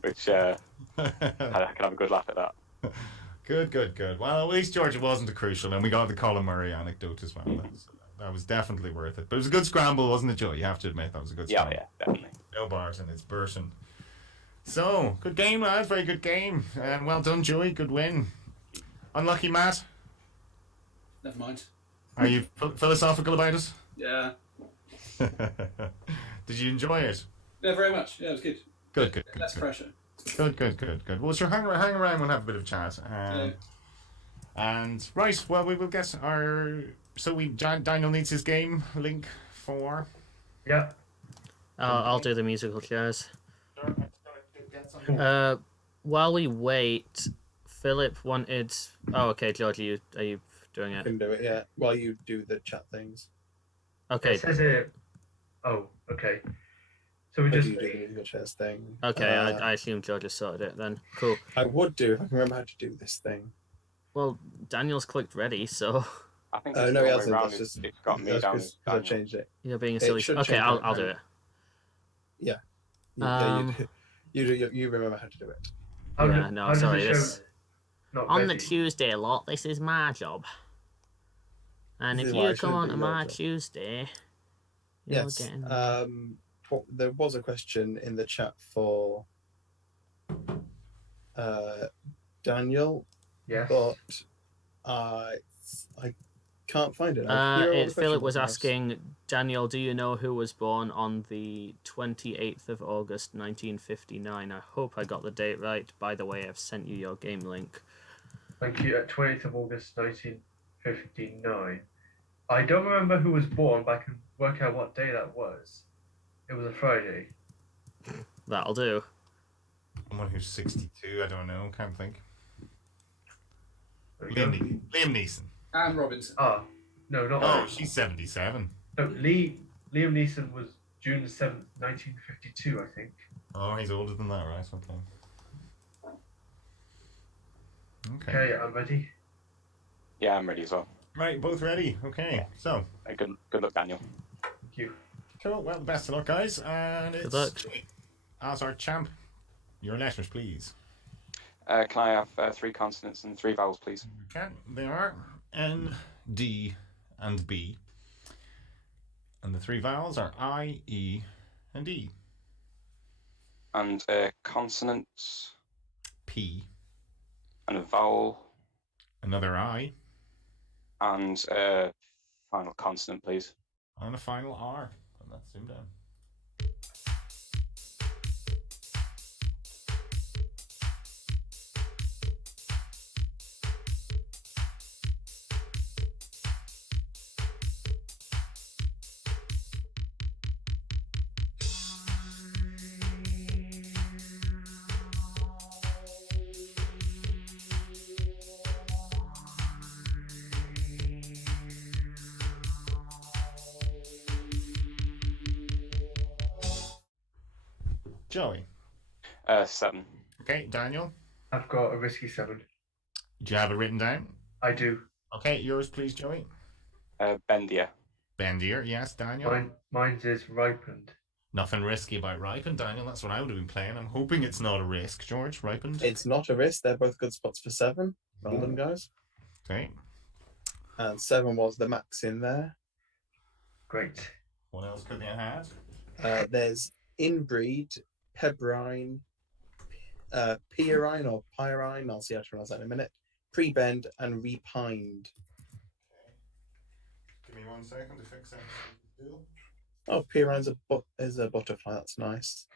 which I can have a good laugh at that. Good. Well, at least George, it wasn't a crucial, and we got the Colin Murray anecdote as well. That was definitely worth it. But it was a good scramble, wasn't it, Joe? You have to admit that was a good Yeah, scramble. yeah, definitely. No Barton, it's Burton. So, good game, lad. Very good game. And well done, Joey. Good win. Unlucky, Matt. Never mind. Are you philosophical about it? Yeah. Did you enjoy it? Yeah, very much. Yeah, it was good. Good. Less pressure. Good. Well, sure, hang around. We'll have a bit of chat. Yeah. And right, well, we will get our. So Daniel needs his game link for. Yeah. I'll do the musical chairs. While we wait, Philip wanted. Oh, okay, George, are you doing I it? can do it, yeah. While you do the chat things. Okay. It says it. Oh, okay. So we How just. do you do the musical chairs thing? Okay, I assume George has sorted it then. Cool. I would do if I can remember how to do this thing. Well, Daniel's clicked ready, so I think No, it's he the way hasn't. around. That's just It's got me that's down. because I Daniel. changed it. you're being a It silly. should Okay, change I'll right do now. it. You remember how to do it. How Yeah, does- no, how does it sorry, show this- not On the ready? Tuesday lot, this is my job. And This if is why I you come shouldn't on be to your my job. Tuesday, you're Yes. getting. There was a question in the chat for Daniel, Yes. but I can't find it. I hear all the Philip questions was now. asking, Daniel, do you know who was born on the 28th of August 1959? I hope I got the date right. By the way, I've sent you your game link. Thank you. At 20th of August 1959. I don't remember who was born, but I can work out what day that was. It was a Friday. That'll do. Someone who's 62, I don't know, can't think. There we go. Liam Neeson. Anne Robinson. Ah, no, not Oh, her. she's 77. No, Liam Neeson was June the 7th, 1952, I think. Oh, he's older than that, right? Okay. Okay, I'm ready. Yeah, I'm ready as well. Right, both ready. Okay, so. Good luck, Daniel. Thank you. Cool, well, best of luck, guys. And it's luck. as our champ, your letters, please. Can I have 3 consonants and 3 vowels, please? You can. They are N, D, and B. And the 3 vowels are I, E, and E. And consonants P. and a vowel Another I. and final consonant, please. And a final R. And that's ZoomDown. Joey. 7. Okay, Daniel. I've got a risky 7. Do you have it written down? I do. Okay, yours, please, Joey. Bendia. Bendier, yes, Daniel. Mine's is ripened. Nothing risky about ripened, Daniel. That's what I would have been playing. I'm hoping it's not a risk, George. Ripened. It's not a risk. They're both good spots for 7. Well done, guys. Okay. And 7 was the max in there. Great. What else could they have had? There's inbreed, pebrine, pyrine or pyrine. I'll see how to pronounce that in a minute. Prebend and repined. Give me 1 second to fix that. Oh, pyrine's is a butterfly. That's nice.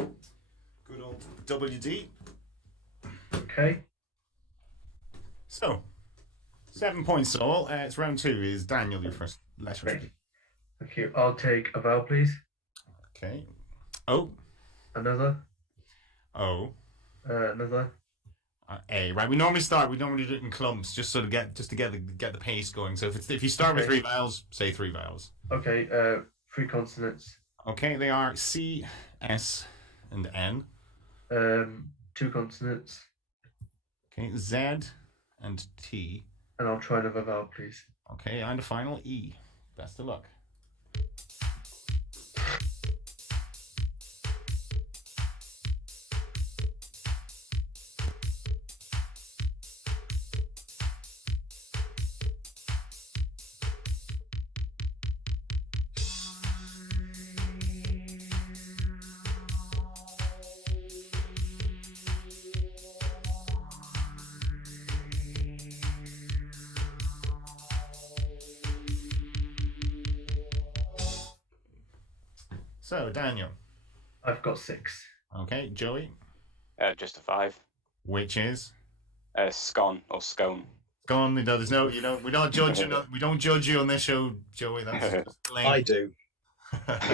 Okay. Good old WD. Okay. So, 7 points all. It's round 2. Is Daniel your first letter? Great. Thank you. I'll take a vowel, please. Okay. O. Another. O. Another. A. Right. We normally do it in clumps, just sort of get the pace going. So if you start with 3 vowels, say 3 vowels. Okay. 3 consonants. Okay. They are C, S, and N. 2 consonants. Okay. Z and T. And I'll try another vowel, please. Okay. And a final E. Best of luck. So, Daniel. I've got 6. Okay, Joey. Just a 5. Which is? Scone or scone. Scone. There's no, we don't judge you. We don't judge you on this show, Joey. That's just lame. I do.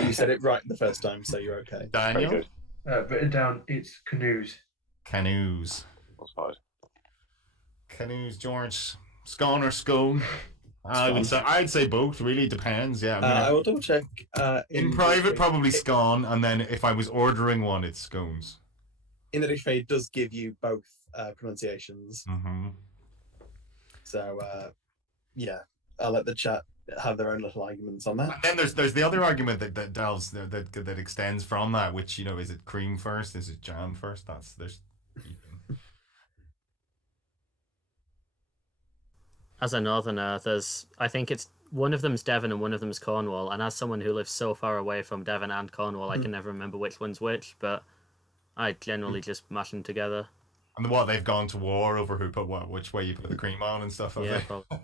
You said it right the first time, so you're okay. Daniel. Very good. Written down, it's canoes. Canoes. What's hard? Canoes, George. Scone or scone? I'd say both. Really depends. Yeah. I will double check. In private, probably scone, and then if I was ordering one, it's scones. In the dictionary, it does give you both pronunciations. Mm-hmm. So yeah, I'll let the chat have their own little arguments on that. And then there's the other argument that delves that extends from that, which is it cream first? Is it jam first? As a northerner, I think it's one of them's Devon and one of them's Cornwall. And as someone who lives so far away from Devon and Cornwall, I can never remember which one's which. But I generally just mash them together. And they've gone to war over who put what, which way you put the cream on and stuff. Yeah, probably.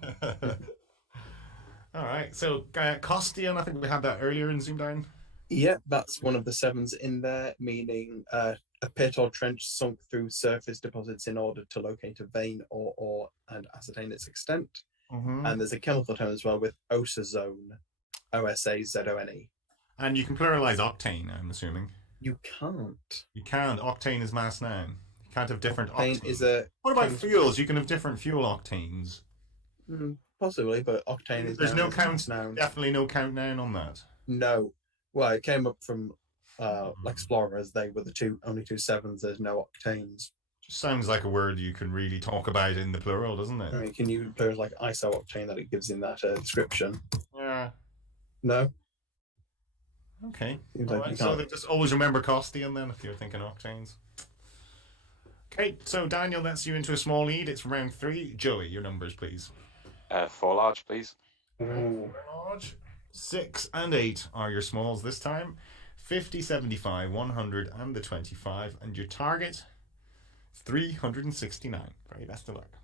All right. So Costian, I think we had that earlier in ZoomDown. Yeah, that's one of the 7s in there, meaning a pit or trench sunk through surface deposits in order to locate a vein or ore and ascertain its extent. And there's a chemical term as well with osazone, O-S-A-Z-O-N-E. And you can pluralize octane, I'm assuming. You can't. You can't. Octane is mass noun. You can't have different octane. Is a. What about fuels? You can have different fuel octanes. Possibly, but octane is. There's no count. Definitely no countdown on that. No. Well, it came up from explorers. They were only two sevens. There's no octanes. Just sounds like a word you can really talk about in the plural, doesn't it? I mean, can you plural like isooctane that it gives in that description? Yeah. No. Okay. Like so just always remember Costian then if you're thinking octanes. Okay, so Daniel, that's you into a small lead. It's round 3. Joey, your numbers, please. 4 large, please. 4 large. 6 and 8 are your smalls this time. 50, 75, 100, and the 25. And your target, 369. Very best of luck.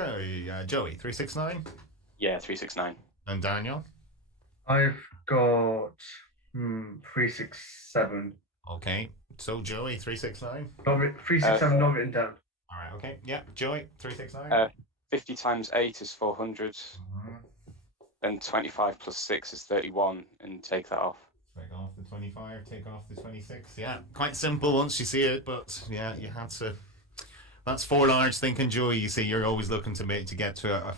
Okay, Joey, 369? Yeah, 369. And Daniel? I've got 367. Okay, so Joey, 369? 367 not written down. Alright, okay. Yeah, Joey, 369? 50 times 8 is 400. Then 25 plus 6 is 31, and take that off. Take off the 25, take off the 26. Yeah, quite simple once you see it, but yeah, you had to... That's 4 large thinking, Joey. You see, you're always looking to get to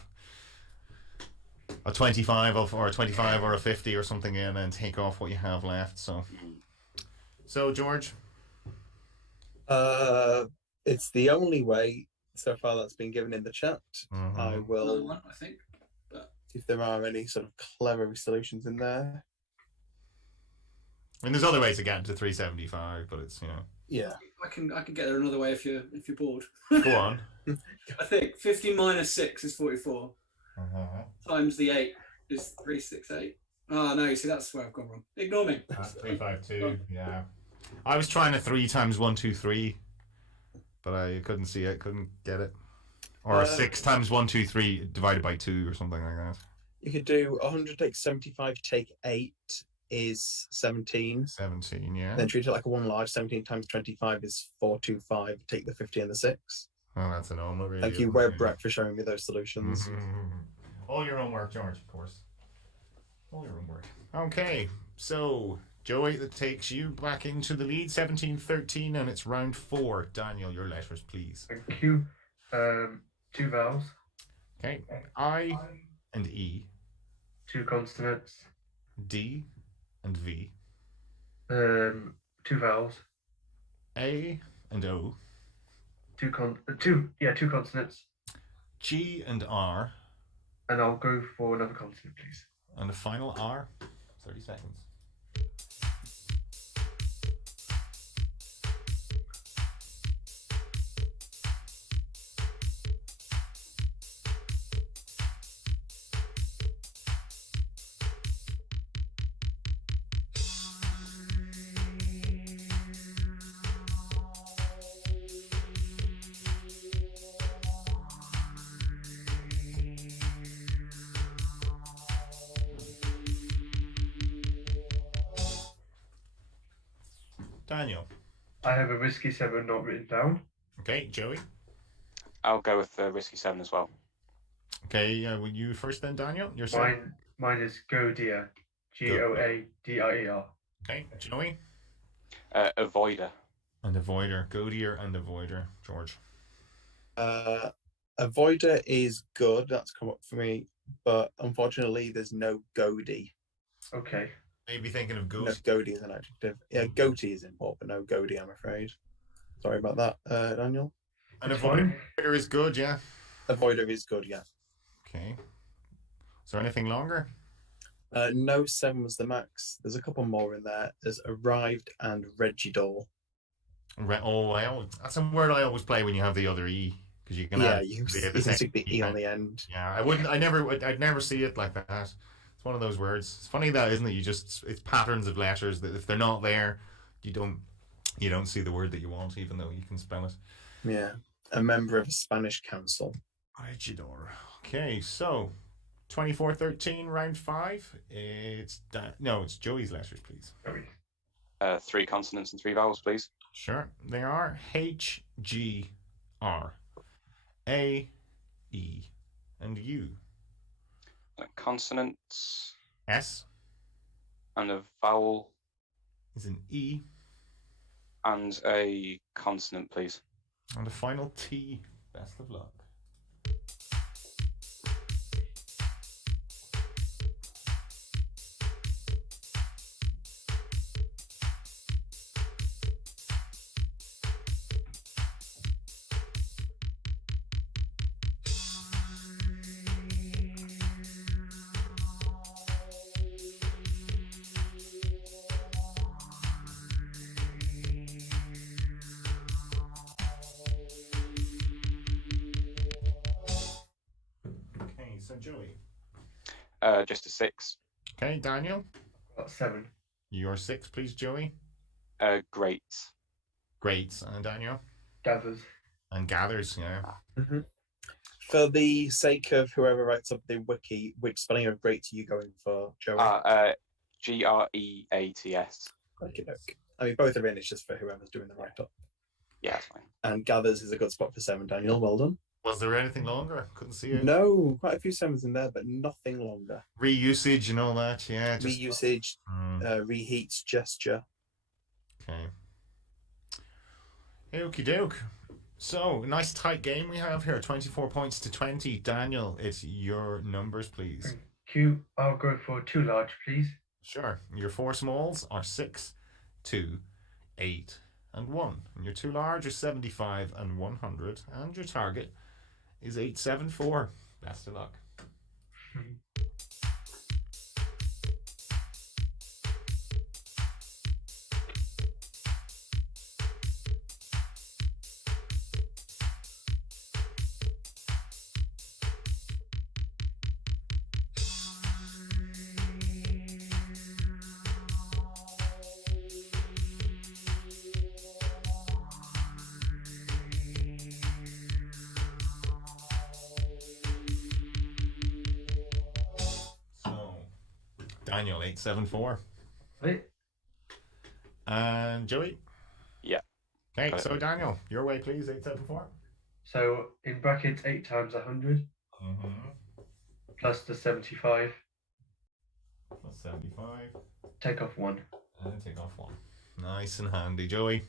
a 25 or a 25 or a 50 or something and then take off what you have left. So George? It's the only way so far that's been given in the chat. I will one, I think. But... if there are any sort of clever solutions in there. I mean, there's other ways to get into 375, but it's, Yeah. I can get there another way if you're bored. Go on. I think 50 minus 6 is 44. Times the 8 is 368. Oh no, you see that's where I've gone wrong. Ignore me. 352. Yeah. I was trying to 3 times 1, 2, 3, but I couldn't see it, couldn't get it. Or 6 times 1, 2, 3 divided by 2 or something like that. You could do 100 take 75 take 8 is 17. 17, yeah. Then treat it like a 1 large. 17 times 25 is 425. Take the 50 and the 6. Oh, that's an omelette, really. Thank you, WebRec, for showing me those solutions. All your own work, George, of course. All your own work. Okay, so Joey, that takes you back into the lead, 17-13, and it's round 4. Daniel, your letters, please. Thank you. 2 vowels. Okay, I and E. 2 consonants. D and V. 2 vowels. A and O. 2 consonants. G and R. And I'll go for another consonant, please. And the final R. 30 seconds. Daniel. I have a risky 7 not written down. Okay, Joey. I'll go with Risky 7 as well. Okay, will you first then, Daniel? Your 7? Mine is Goadier. Goadier. Okay, Joey. Avoider. And Avoider. Goadier and Avoider. George. Avoider is good. That's come up for me. But unfortunately, there's no Goody. Okay. Maybe thinking of goat. No, Goody is an adjective. Yeah, goatee is in port, but no Goody, I'm afraid. Sorry about that, Daniel. And Avoider is good, yeah? Avoider is good, yeah. Okay. Is there anything longer? No, 7 was the max. There's a couple more in there. There's arrived and Regidor. That's a word I always play when you have the other E, because you can add you the can same stick the E on the end. Yeah, I'd never see it like that. It's one of those words. It's funny that, isn't it? It's patterns of letters that if they're not there, you don't see the word that you want, even though you can spell it. Yeah, a member of a Spanish council. Regidor. Okay, so 24-13, round 5. It's Joey's letters, please. 3 consonants and 3 vowels, please. Sure. They are H, G, R, A, E, and U. Consonants. S. And a vowel. Is an E. And a consonant, please. And a final T. Best of luck. So Joey. Just a 6. Okay, Daniel. Got 7. Your 6, please, Joey. Great. Great. And Daniel. Gathers. And gathers, yeah. Mm-hmm. For the sake of whoever writes up the wiki, which spelling of great are you going for, Joey? Greats. Okay. I mean, both are in. It's just for whoever's doing the write-up. Yeah, that's fine. And gathers is a good spot for 7. Daniel, well done. Was there anything longer? Couldn't see it. No, quite a few 7s in there, but nothing longer. Reusage and all that, yeah. Reusage, reheats, gesture. Okay. Okie doke. So, nice tight game we have here. 24 points to 20. Daniel, it's your numbers, please. Q, I'll go for 2 large, please. Sure. Your 4 smalls are 6, 2, 8, and 1. And your 2 large are 75 and 100. And your target is 874. Best of luck. Daniel, 874. Right. And Joey? Yeah. Okay, so Daniel, your way, please, 874. So, in brackets, 8 times 100. Plus the 75. Plus 75. Take off 1. And take off 1. Nice and handy. Joey?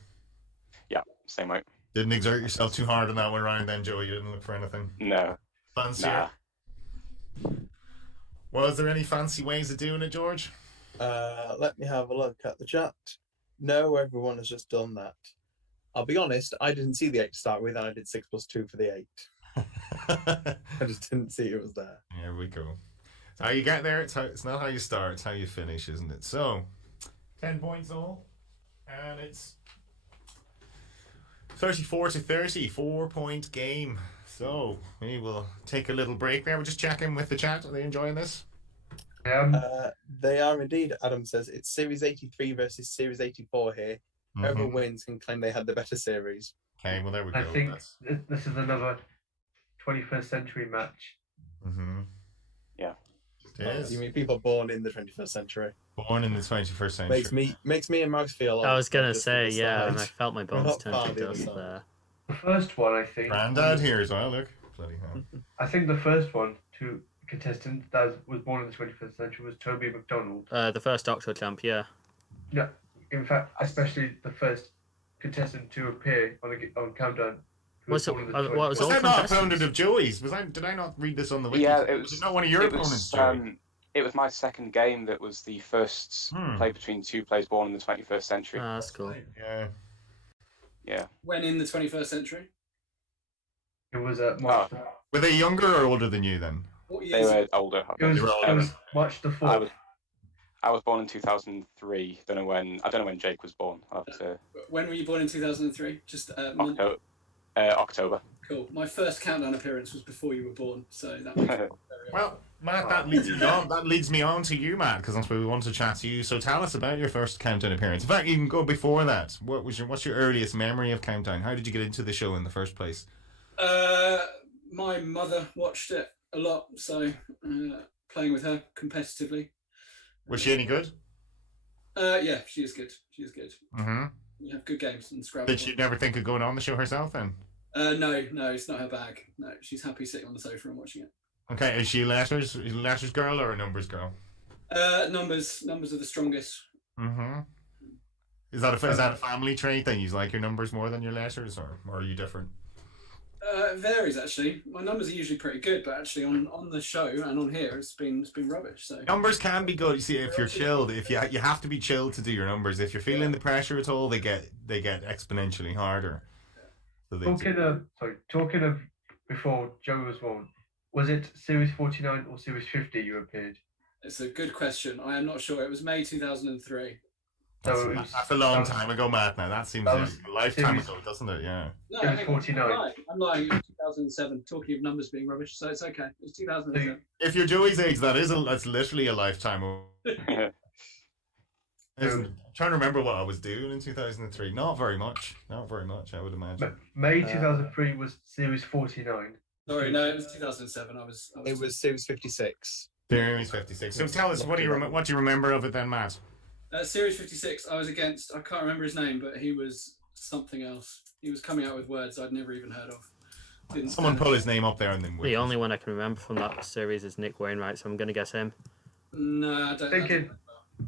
Yeah, same way. Didn't exert yourself too hard on that one round then, Joey. You didn't look for anything? No. Fancy it? Was there any fancy ways of doing it, George? Let me have a look at the chat. No, everyone has just done that. I'll be honest, I didn't see the 8 to start with, and I did 6 plus 2 for the 8. I just didn't see it was there. Here we go. It's how you get there. It's not how you start, it's how you finish, isn't it? So, 10 points all. And it's 34 to 30, 4-point game. So, we will take a little break there. We'll just check in with the chat. Are they enjoying this? They are indeed. Adam says it's Series 83 versus Series 84 here. Whoever wins can claim they had the better series. Okay, well, there we go. I think this is another 21st century match. Yeah. It is. You mean people born in the 21st century? Born in the 21st century. Makes me and Max feel old. I was going to say, yeah, and I felt my bones turn to dust there. The first one, I think. Grandad here as well, look. Bloody hell. I think the first one to contestant that was born in the 21st century was Toby McDonald. The first Tetrachamp, yeah. Yeah, in fact, especially the first contestant to appear on Countdown. Was that not opponent of Joey's? Did I not read this on the wiki? Yeah, it was not one of your opponents, Joey? It was my second game that was the first play between 2 players born in the 21st century. Ah, that's cool. Yeah. Yeah. When in the 21st century? It was Were they younger or older than you then? They were older. It was March the 4th. I was born in 2003. I don't know when Jake was born. I'll have to... When were you born in 2003? Just October. Cool. My first countdown appearance was before you were born, so that makes it Well, Matt, that leads me on to you, Matt, because that's why we want to chat to you. So tell us about your first Countdown appearance. In fact, you can go before that. What's your earliest memory of Countdown? How did you get into the show in the first place? My mother watched it a lot, so playing with her competitively. Was she any good? Yeah, she is good. She is good. Mm-hmm. You have good games and Scrabble. Did she never think of going on the show herself then? No, it's not her bag. No, she's happy sitting on the sofa and watching it. Okay, is she a letters girl or a numbers girl? Numbers are the strongest. Mm-hmm. Is that a family trait then? You like your numbers more than your letters, or are you different? It varies actually. My numbers are usually pretty good, but actually on the show and on here it's been rubbish. So numbers can be good. You see, if you're chilled, if you have to be chilled to do your numbers. If you're feeling the pressure at all, they get exponentially harder. So talking of before Joe was born, was it Series 49 or Series 50 you appeared? It's a good question. I am not sure. It was May 2003. That's a long time ago, Matt. Now that seems a lifetime ago, doesn't it? Yeah. No, it was 49. I'm lying. It was 2007. Talking of numbers being rubbish, so it's okay. It was 2007. If you're Joey's age, that's literally a lifetime. I'm trying to remember what I was doing in 2003. Not very much, I would imagine. May 2003 was Series 49. Sorry, no, it was 2007. It was Series 56. Series 56. So tell us, what do you remember of it then, Matt? Series 56, I was against, I can't remember his name, but he was something else. He was coming out with words I'd never even heard of. Someone pull his name up there and then... The only one I can remember from that series is Nick Wainwright, so I'm going to guess him. No, I don't.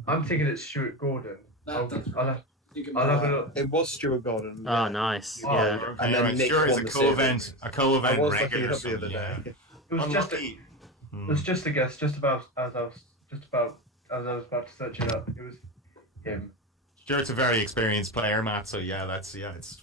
I'm thinking it's Stuart Gordon. I'll have a look. It was Stuart Gordon. Oh, nice. Oh, yeah. okay, And then right. Nick Stuart is won a the co-event series. I was looking regular. it up the other day. It was just a guess, just about as I was about to search it up. It was him. Stuart's a very experienced player, Matt. So it's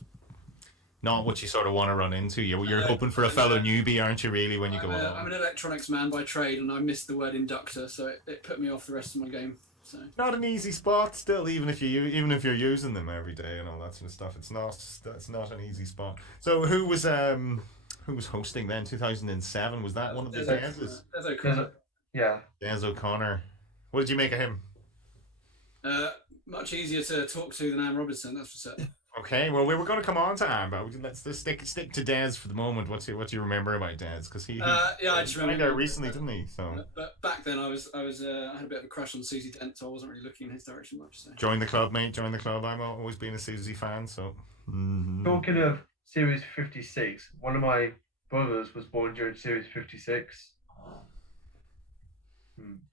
not what you sort of want to run into. You're hoping for a fellow newbie, aren't you? Really, when you go along. I'm an electronics man by trade, and I missed the word inductor, so it put me off the rest of my game. So. Not an easy spot, still. Even if you're using them every day and all that sort of stuff, that's not an easy spot. So who was hosting then? 2007, was that one of the Dez's? Des O'Connor. Yeah. Des O'Connor. What did you make of him? Much easier to talk to than Anne Robinson, that's for certain. Okay, well, we were going to come on to Anne, but let's just stick to Des for the moment. What do you remember about Des? Because he I just remember out recently, didn't he? So, but back then I had a bit of a crush on Susie Dent, so I wasn't really looking in his direction much. So. Join the club, mate. Join the club. I'm always been a Susie fan. So, Talking of Series 56, one of my brothers was born during Series 56,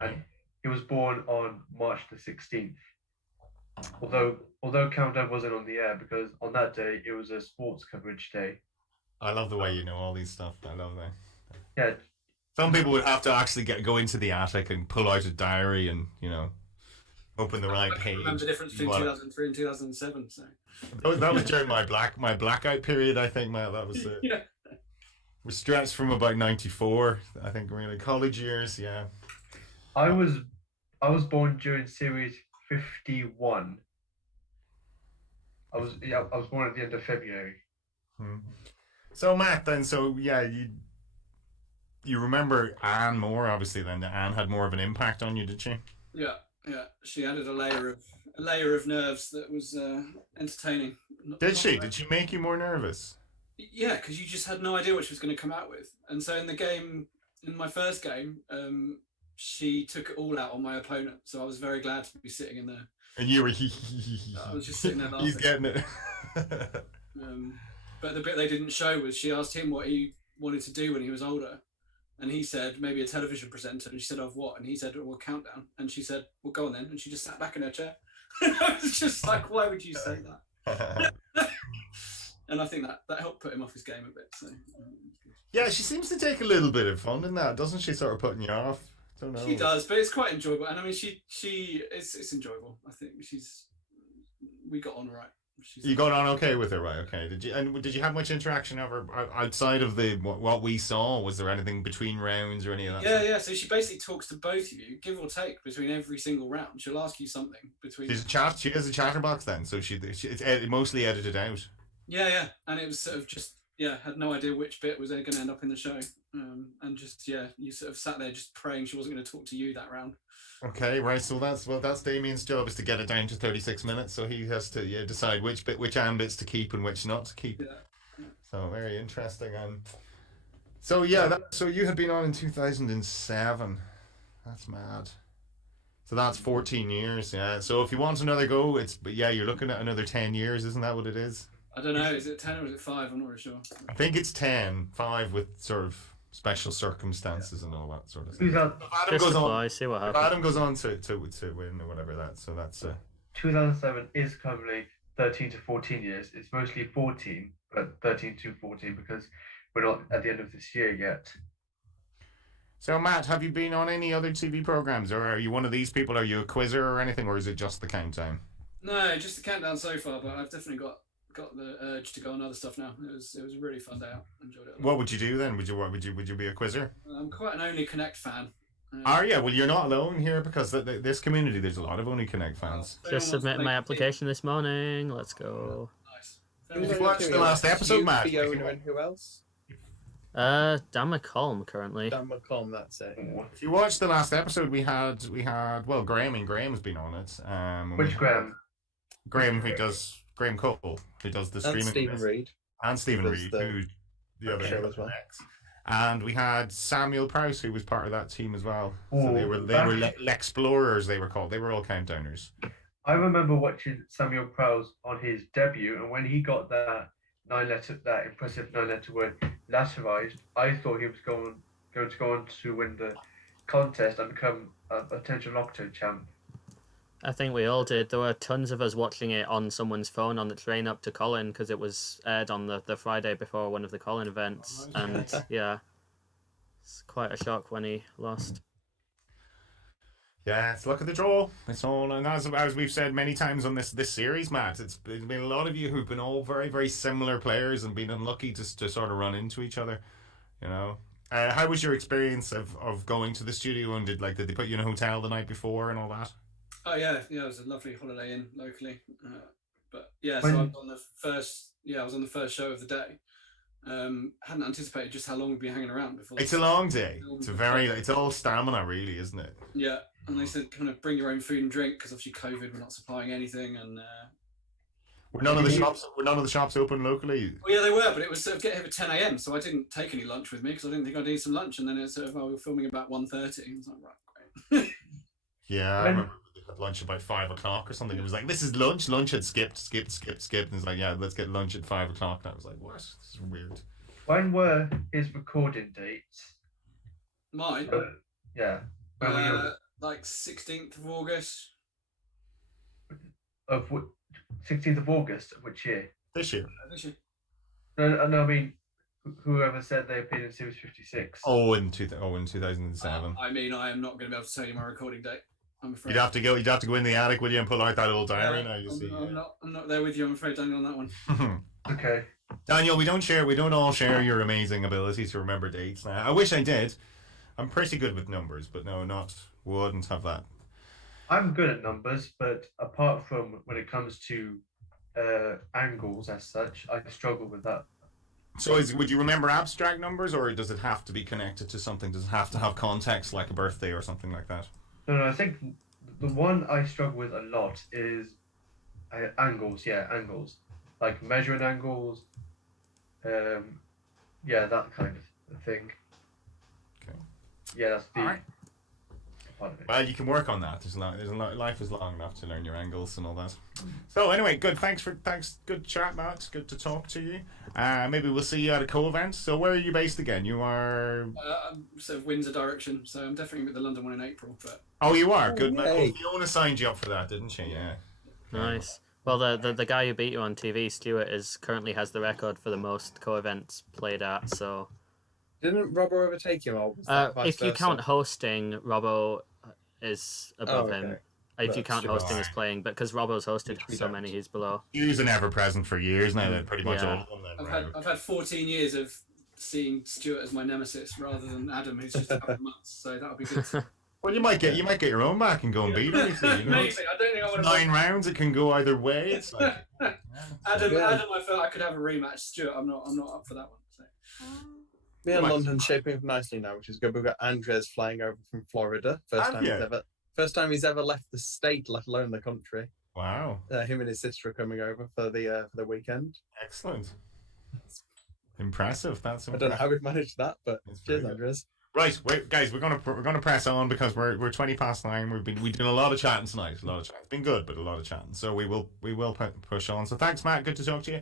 and he was born on March the 16th. Although Countdown wasn't on the air, because on that day it was a sports coverage day. I love the way you know all these stuff. I love that. Yeah. Some people would have to actually go into the attic and pull out a diary and open the right page. I remember the difference between 2003 and 2007. So that was during my blackout period. I think that was it. Yeah. We stretched from about 94. I think really college years. Yeah. I was born during Series 51. I was born at the end of February. So Matt, then, you remember Anne more obviously. Then Anne had more of an impact on you, did she? Yeah. She added a layer of nerves that was entertaining. Did she? Did she make you more nervous? Yeah, because you just had no idea what she was going to come out with, and so in my first game, she took it all out on my opponent. So I was very glad to be sitting in there. And you were I was just sitting there laughing. He's getting it. But the bit they didn't show was she asked him what he wanted to do when he was older. And he said, maybe a television presenter. And she said, of what? And he said, well, Countdown. And she said, well, go on then. And she just sat back in her chair. I was just like, why would you say that? And I think that helped put him off his game a bit. So, yeah, she seems to take a little bit of fun in that, doesn't she? Sort of putting you off. Don't know. She does, but it's quite enjoyable. And I mean, it's enjoyable. I think we got on right. You got on okay with her, right? Okay. Did you have much interaction over outside of what we saw? Was there anything between rounds or any of that? Yeah. So she basically talks to both of you, give or take, between every single round. She'll ask you something between. She has a chatterbox then, so it's mostly edited out. Yeah, and it was sort of just had no idea which bit was going to end up in the show, and just you sort of sat there just praying she wasn't going to talk to you that round. Okay, right. So that's Damien's job, is to get it down to 36 minutes. So he has to decide which ambits to keep and which not to keep. Yeah. So very interesting. So you had been on in 2007. That's mad. So that's 14 years. Yeah. So if you want another go, you're looking at another 10 years. Isn't that what it is? I don't know. Is it 10 or is it 5? I'm not really sure. I think it's 10, 5 with sort of special circumstances and all that sort of thing. If Adam goes on to win or whatever that's 2007 is currently 13 to 14 years. It's mostly 14, but 13 to 14 because we're not at the end of this year yet. So Matt, have you been on any other TV programs, or are you one of these people? Are you a quizzer or anything, or is it just the countdown? No, just the countdown so far, but I've definitely got the urge to go on other stuff now. It was a really fun day out. Enjoyed it. What would you do then? Would you be a quizzer? I'm quite an Only Connect fan. Are you? Well, you're not alone here, because this community, there's a lot of Only Connect fans. Just submitted my application this morning. Let's go. Nice. Did you watch the last episode, Matt? Fiona and who else? Dan McCallum currently. Dan McCallum, that's it. If you watched the last episode, we had Graham's been on it. Which Graham? Graham Cole, who does the streaming. And Stephen Reed. And Stephen Reed, who's the other show as well. And we had Samuel Prowse, who was part of that team as well. So they were Lexplorers, they were called. They were all countdowners. I remember watching Samuel Prowse on his debut, and when he got that impressive 9-letter word lateralized, I thought he was going to go on to win the contest and become a potential Octo champ. I think we all did. There were tons of us watching it on someone's phone on the train up to Colin, because it was aired on the Friday before one of the Colin events. And it's quite a shock when he lost. Yeah, it's luck of the draw. It's all, and as we've said many times on this series, Matt, there's been a lot of you who've been all very, very similar players and been unlucky to sort of run into each other. How was your experience of going to the studio, and did they put you in a hotel the night before and all that? Oh yeah, it was a lovely holiday inn locally. So I was on the first. I was on the first show of the day. Hadn't anticipated just how long we'd be hanging around before. It's a long day. It's all stamina, really, isn't it? Yeah, and they said kind of bring your own food and drink, because obviously COVID, we're not supplying anything, and were none of the shops open locally? Well, yeah, they were, but it was sort of get here at 10 a.m. So I didn't take any lunch with me because I didn't think I'd need some lunch, and then it's sort of we were filming about 1:30. I was like, right, great. Yeah, I remember we had lunch about 5 o'clock or something. It was like, this is lunch. Lunch had skipped. And it's like, yeah, let's get lunch at 5 o'clock. And I was like, what? This is weird. When were his recording dates? Mine? Yeah. Like 16th of August. Of 16th of August of which year? This year. No, I mean, whoever said they appeared in Series 56. In 2007. I mean, I am not going to be able to tell you my recording date. I'm afraid. You'd have to go in the attic, will you, and pull out that old diary now. I'm not there with you. I'm afraid, Daniel, on that one. Okay. Daniel, we don't all share your amazing ability to remember dates. Now, I wish I did. I'm pretty good with numbers, but wouldn't have that. I'm good at numbers, but apart from when it comes to angles as such, I struggle with that. So would you remember abstract numbers, or does it have to be connected to something? Does it have to have context, like a birthday or something like that? No, I think the one I struggle with a lot is angles. Yeah, angles. Like measuring angles. That kind of thing. Okay. Yeah, that's the right. part of it. Well, you can work on that. Life is long enough to learn your angles and all that. So anyway, good. Thanks. Good chat, Matt. Good to talk to you. Maybe we'll see you at a co-event. So where are you based again? You are. I'm sort of Windsor direction, so I'm definitely with the London one in April. But you are good. Fiona signed you up for that, didn't she? Yeah. Nice. Well, the guy who beat you on TV, Stuart, currently has the record for the most co-events played at. So. Didn't Robbo overtake him? Or if you count hosting, Robbo is above him. If you count hosting as playing, but because Robbo's hosted so don't. many, he's below. He's an ever-present for years now. They're pretty much Yeah. all of them. Then, I've had 14 years of seeing Stuart as my nemesis rather than Adam, who's just a couple of months. So that'll be good. Well, you might get your own back and go and beat him. You know? Maybe. I don't think I would have. 9 rounds. It can go either way. It's like Adam, I felt I could have a rematch. Stuart, I'm not up for that one. So. Me and London's shaping up nicely now, which is good. We've got Andres flying over from Florida. First time he's ever left the state, let alone the country. Wow. Him and his sister are coming over for the weekend. Excellent. Impressive. That's impressive. I don't know how we've managed that, but cheers, good. Andres. Right, wait, guys, we're gonna press on because we're 20 past 9. We did a lot of chatting tonight. It's been good, but a lot of chatting. So we will push on. So thanks, Matt. Good to talk to you.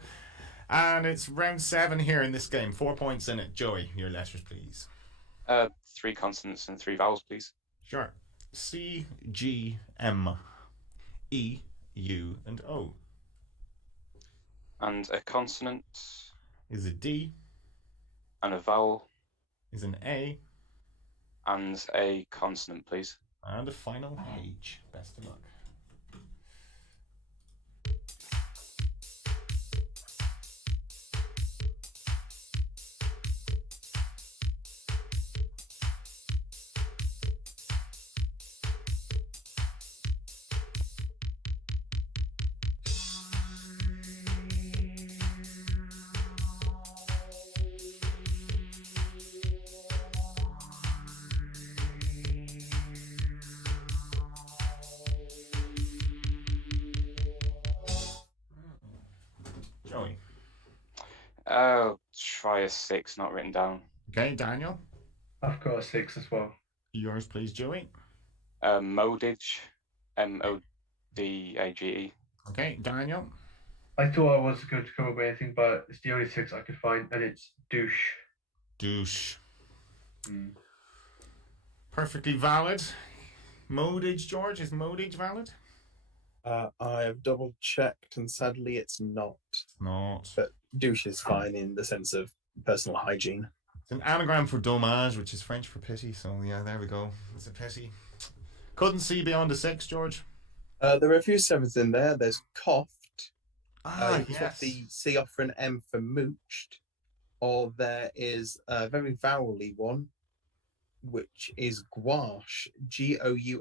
And it's round 7 here in this game. 4 points in it. Joey, your letters, please. 3 consonants and 3 vowels, please. Sure. C, G, M, E, U, and O. And a consonant. Is a D. And a vowel. Is an A. And a consonant, please. And a final H. Best of luck. Joey. Try a 6, not written down. Okay, Daniel. I've got a 6 as well. Yours, please, Joey. Modage. Modage. Okay, Daniel. I thought I was going to come up with anything, but it's the only 6 I could find, and it's douche. Douche. Perfectly valid. Modage, George. Is modage valid? I have double checked, and sadly, it's not. Not. But douche is fine in the sense of personal hygiene. It's an anagram for dommage, which is French for pity. So yeah, there we go. It's a pity. Couldn't see beyond a 6, George. There are a few 7s in there. There's coughed. You can swap Yes. the C off for an M for mooched. Or there is a very vowely one, which is gouache, Gouache,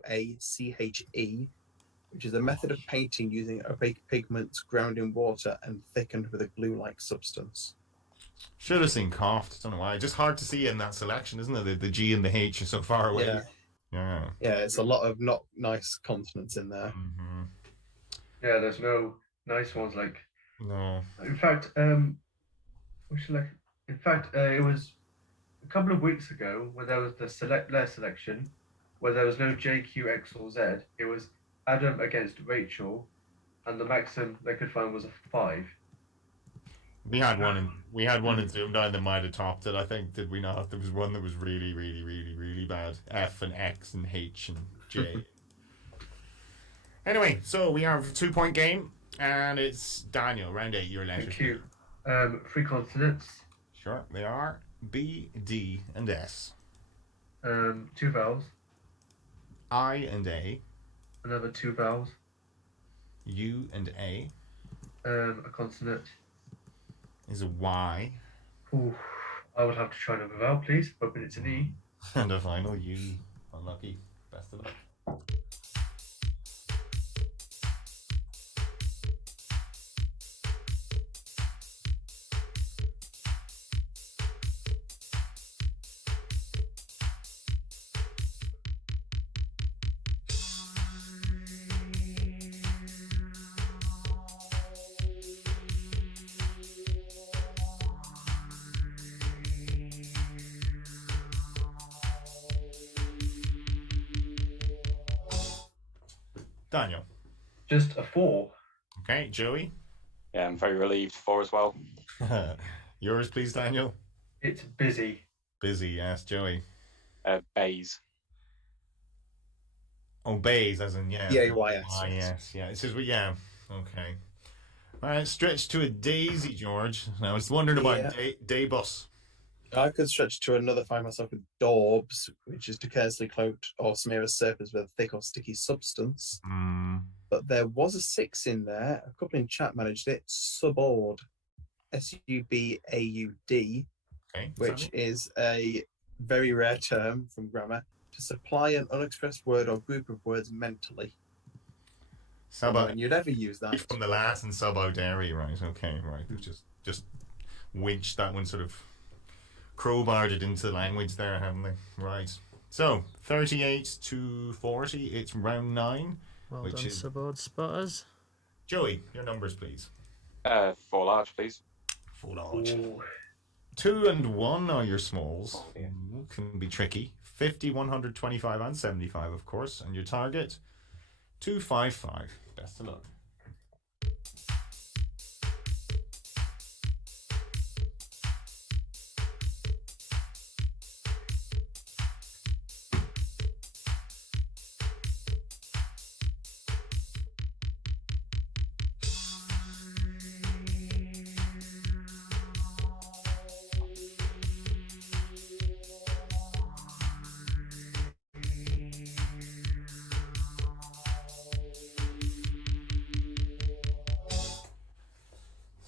which is a method of painting using opaque pigments ground in water and thickened with a glue-like substance. Should have seen coughed. Don't know why. Just hard to see in that selection, isn't it? The G and the H are so far away. Yeah, it's a lot of not nice consonants in there. Mm-hmm. Yeah, there's no nice ones like. No. In fact, it was a couple of weeks ago when there was the select layer selection, where there was no J, Q, X, or Z. It was Adam against Rachel, and the maximum they could find was a 5. We had one in ZoomDown that might have topped it, I think, did we not? There was one that was really, really, really, really bad. F and X and H and J. Anyway, so we have a 2-point game, and it's Daniel, round 8, your letters. Thank you. 3 consonants. Sure, they are B, D, and S. 2 vowels. I and A. Another 2 vowels. U and A. A consonant. Is a Y. Ooh, I would have to try another vowel, please. Hoping it's an E. And a final U. Unlucky. Best of luck. Daniel. Just a 4. Okay, Joey. Yeah, I'm very relieved. 4 as well. Yours, please, Daniel. It's busy. Busy, yes, Joey. Bays. Obeys, as in, yeah. B-A-Y-S. Yes, yeah. It says, yeah. Okay. All right, stretch to a daisy, George. Now, I was wondering about day bus. I could stretch to another find myself with daubs, which is to carelessly coat or smear a surface with a thick or sticky substance. But there was a 6 in there. A couple in chat managed it. Subaud. S-U-B-A-U-D. Okay. Which is a very rare term from grammar to supply an unexpressed word or group of words mentally. And you'd ever use that. From the Latin subaudere, right? Okay, right. We've just winched that one, sort of crowbarred it into the language there, haven't they? Right. So 38-40. It's round 9. Well done, Subaud spotters. Joey, your numbers, please. 4 large, please. 4 large. Ooh. 2 and 1 are your smalls. Can be tricky. 50, 125, and 75, of course. And your target, 255. Best of luck.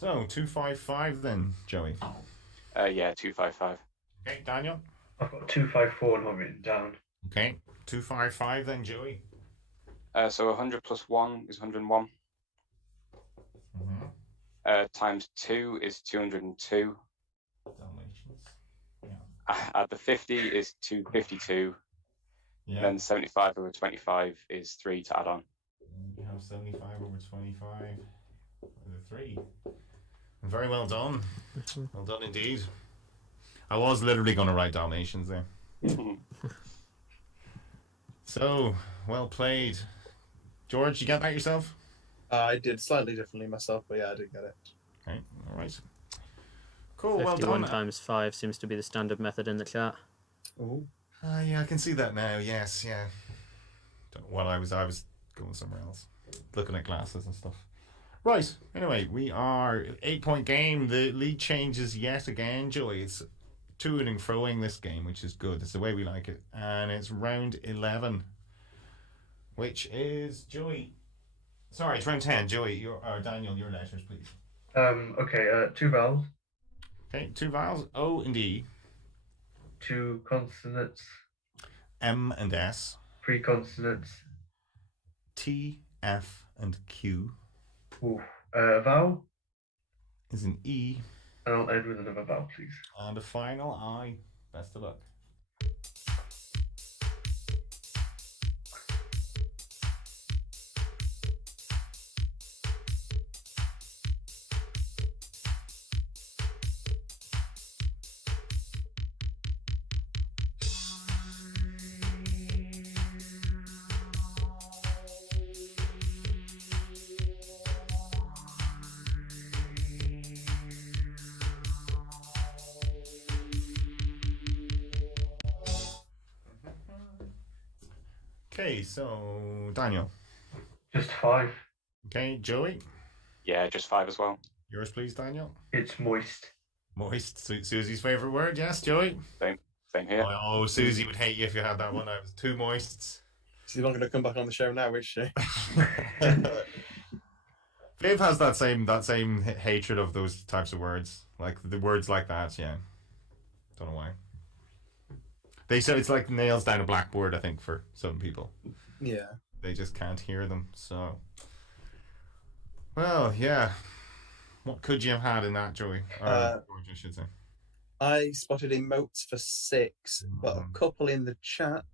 So 255 then, Joey. Yeah, 255. Okay, Daniel. I've got 254 not written down. Okay, 255 then, Joey. So 100 plus 1 is 101. Times 2 is 202. Add the 50 is 252. Yeah. Then 75 over 25 is 3 to add on. You have 75 over 25 with a 3. Very well done. Well done indeed. I was literally going to write Dalmatians there. So, well played. George, you get that yourself? I did slightly differently myself, but yeah, I did get it. Okay, all right. Cool, 51 well done. times 5 seems to be the standard method in the chat. Oh. Yeah, I can see that now. Yes, yeah. Don't know what I was going somewhere else, looking at glasses and stuff. Right. Anyway, we are 8-point game. The lead changes yet again, Joey. It's to and froing this game, which is good. It's the way we like it, and it's round 11, which is Joey. Sorry, it's round 10. Joey, Daniel, your letters, please. Okay. 2 vowels. Okay, 2 vowels. O and E. 2 consonants. M and S. 3 consonants. T, F, and Q. Ooh. Vowel is an E. And I'll end with another vowel, please. And a final I. Best of luck. Okay, so Daniel. Just 5. Okay, Joey. Yeah, just 5 as well. Yours, please, Daniel. It's moist. Moist. Susie's favorite word. Yes, Joey. Same here. Oh, Susie would hate you if you had that one. I was 2 moists. She's not going to come back on the show now, is she? Viv has that same hatred of those types of words, like the words like that. Yeah, don't know why. They said it's like nails down a blackboard, I think, for some people. Yeah. They just can't hear them, so... Well, yeah. What could you have had in that, Joey? Or George, I should say. I spotted emotes for 6, but a couple in the chat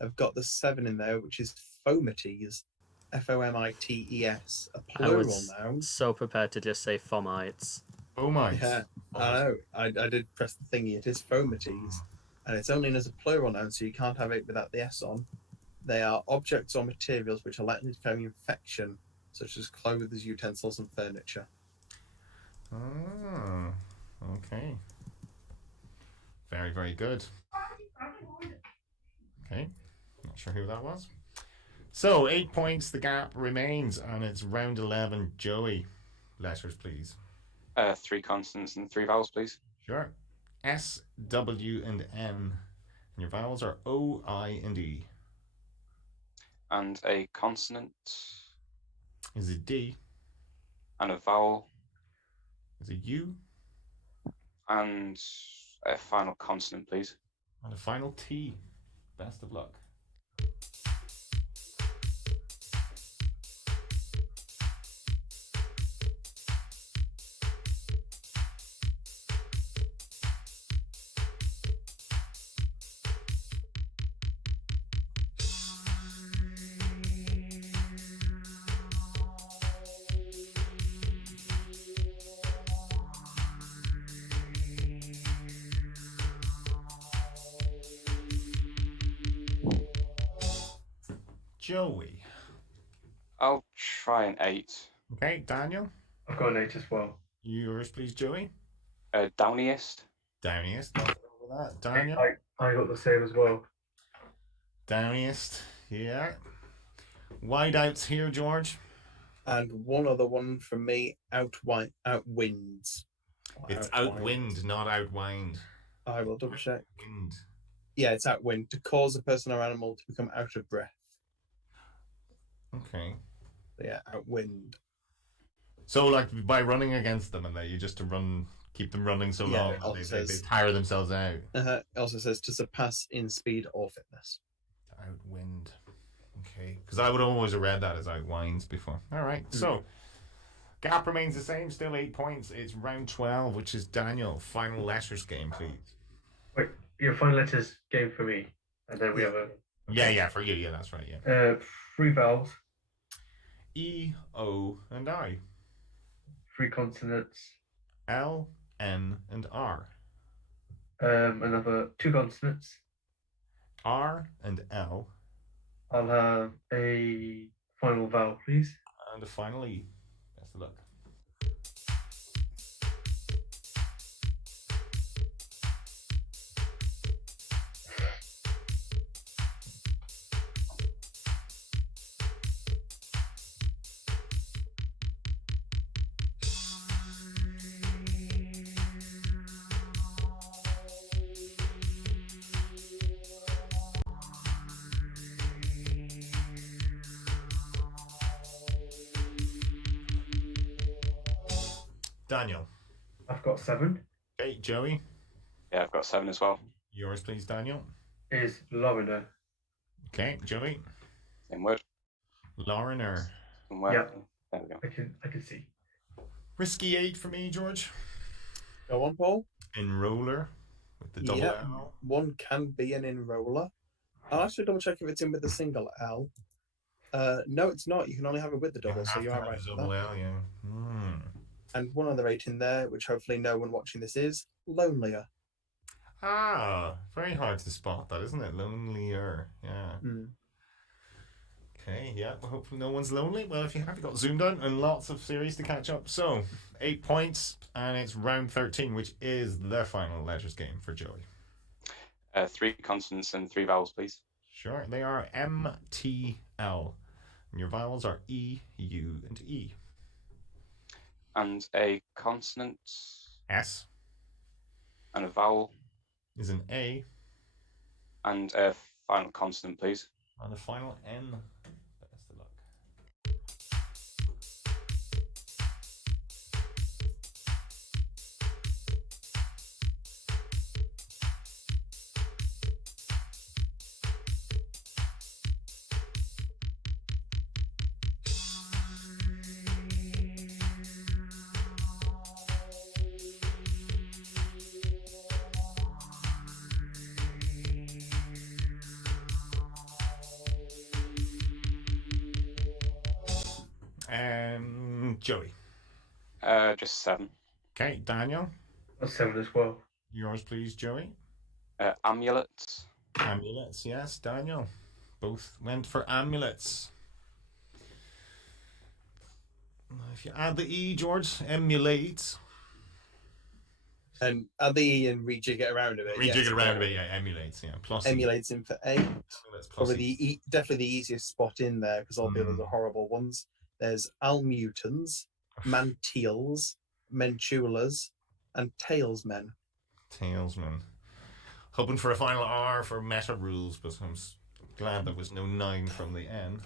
have got the 7 in there, which is fomites. F-O-M-I-T-E-S. A plural noun. So prepared to just say fomites. Fomites. Yeah, I know. I did press the thingy. It is fomites. And it's only in as a plural noun, so you can't have it without the S on. They are objects or materials which are likely to carry infection, such as clothes, utensils, and furniture. Oh, okay. Very, very good. Okay, not sure who that was. So, 8 points, the gap remains, and it's round 11. Joey, letters, please. 3 consonants and 3 vowels, please. Sure. S, W, and N. And your vowels are O, I, and E. And a consonant. Is it D? And a vowel. Is it U? And a final consonant, please. And a final T. Best of luck. Joey. I'll try an 8. Okay, Daniel. I've got an 8 as well. Yours, please, Joey. Downiest. Downiest. Nothing wrong with that. Daniel. I got the same as well. Downiest. Yeah. Wideouts here, George. And one other one from me, outwinds. It's outwind, not outwind. I will double check. Wind. Yeah, it's outwind, to cause a person or animal to become out of breath. Okay. Yeah, outwind. So, like, by running against them, and that you just to run, keep them running so long, they tire themselves out. It also says to surpass in speed or fitness. Outwind. Okay. Because I would always have read that as outwinds before. All right. So, gap remains the same, still 8 points. It's round 12, which is Daniel. Final letters game, please. Wait, your final letters game for me. And then we have a... Yeah, for you. Yeah, that's right, yeah. 3 vowels. E, O, and I. 3 consonants. L, N, and R. Another 2 consonants. R and L. I'll have a final vowel, please. And a final E. Best of luck. Daniel. I've got 7. Okay, Joey. Yeah, I've got 7 as well. Yours, please, Daniel. Is Loriner. Okay, Joey. Same word. Loriner. Same word. Yeah. There we go. I can see. Risky 8 for me, George. Go on, Paul. Enroller with the double L. One can be an enroller. I'll actually double check if it's in with the single L. No, it's not. You can only have it with the double, so you are right. Double L, yeah. And one other 8 in there, which hopefully no one watching this is lonelier. Ah, very hard to spot that, isn't it? Lonelier, yeah. Okay, yeah. Well, hopefully no one's lonely. Well, if you have, you've got ZoomDown and lots of series to catch up. So, 8 points, and it's round 13, which is the final letters game for Joey. 3 consonants and 3 vowels, please. Sure. They are M, T, L. And your vowels are E, U, and E. And a consonant. S. And a vowel. Is an A. And a final consonant, please. And a final N. Best of luck. Joey. Just 7. Okay, Daniel. That's 7 as well. Yours, please, Joey. Amulets. Amulets, yes, Daniel. Both went for amulets. If you add the E, George, emulate. And add the E and rejig it around a bit. Rejig it around a bit, yeah, emulates, yeah. Plus emulates in for 8. Probably definitely the easiest spot in there because all the others are horrible ones. There's almutans, manteals, mentulas, and talesmen. Talesman. Hoping for a final R for meta rules, but I'm glad there was no 9 from the end.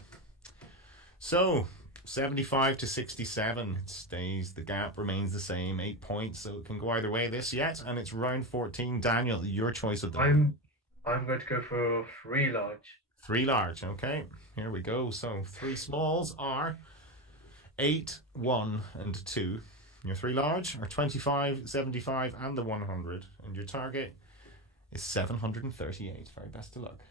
So, 75 to 67. It stays. The gap remains the same. 8 points, so it can go either way this yet. And it's round 14. Daniel, your choice of the... I'm going to go for 3 large. 3 large, okay. Here we go. So, 3 smalls are 8, 1, and 2. Your 3 large are 25, 75, and the 100. And your target is 738. Very best of luck.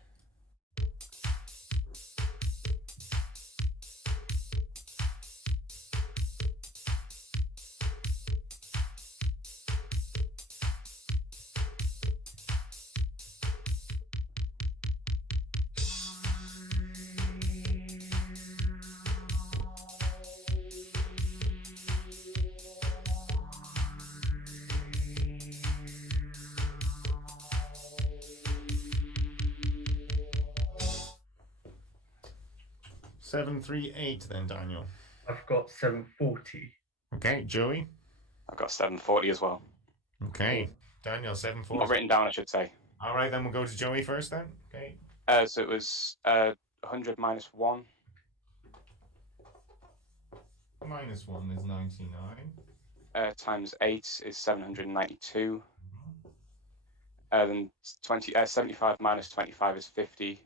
$738 then, Daniel. I've got 740. Okay, Joey. I've got 740 as well. Okay, Daniel, 740. Not written down, I should say. All right, then we'll go to Joey first then. Okay. So it was 100 minus 1. Minus 1 is 99. Times 8 is 792. Then 75 minus 25 is 50.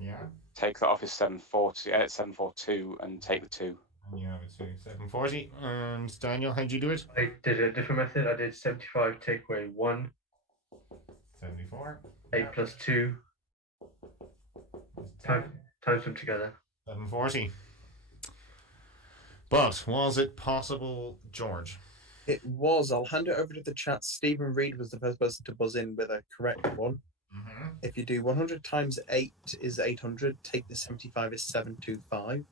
Yeah. Take that off is 742, and take the 2. And you have it too. 740. And Daniel, how'd you do it? I did a different method. I did 75 take away 1. 74. 8 plus 2. Times them together. 740. But was it possible, George? It was. I'll hand it over to the chat. Stephen Reed was the first person to buzz in with a correct one. Mm-hmm. If you do 100 times 8 is 800, take the 75 is 725.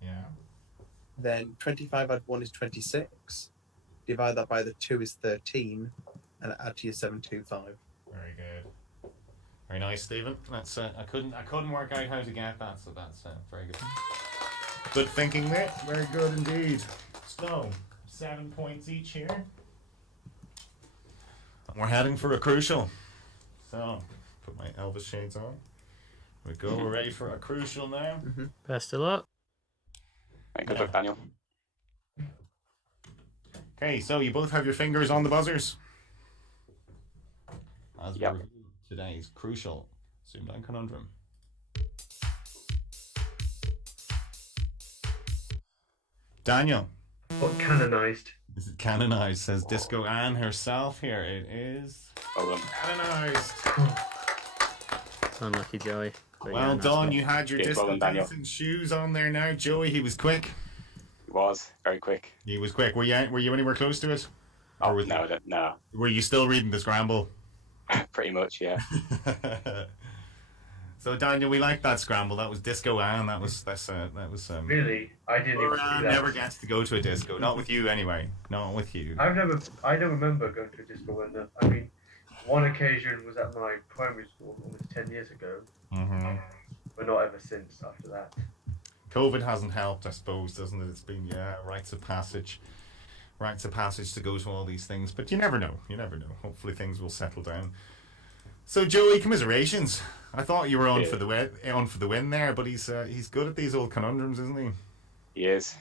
Yeah. Then 25 add 1 is 26. Divide that by the 2 is 13. And add to your 725. Very good. Very nice, Stephen. That's I couldn't work out how to get that, so that's very good. Good thinking there. Very good indeed. So 7 points each here. And we're heading for a crucial. So, put my Elvis shades on. Here we go. We're ready for a crucial now. Mm-hmm. Best of luck. Right, good luck, Daniel. Okay, so you both have your fingers on the buzzers. As we review today's crucial ZoomDown conundrum. Daniel. What canonized? Is it canonized? Says Disco Ann herself here. It is canonized. Unlucky Joey. But Well yeah, done. You had your Good disco well done, dancing shoes on there now. Joey, he was quick. He was very quick. He was quick. Were you anywhere close to it? Oh, no. Were you still reading the scramble? Pretty much, yeah. So Daniel, we liked that scramble. That was Disco Ann. That was Really? I didn't even see Ann that. never gets to go to a disco. Not with you anyway. Not with you. I don't remember going to a disco when I mean, one occasion was at my primary school almost 10 years ago. Mm-hmm. But not ever since after that. COVID hasn't helped, I suppose, doesn't it? It's been rites of passage to go to all these things. But you never know. Hopefully things will settle down. So Joey, commiserations. I thought you were on for the win there, but he's good at these old conundrums, isn't he? He is.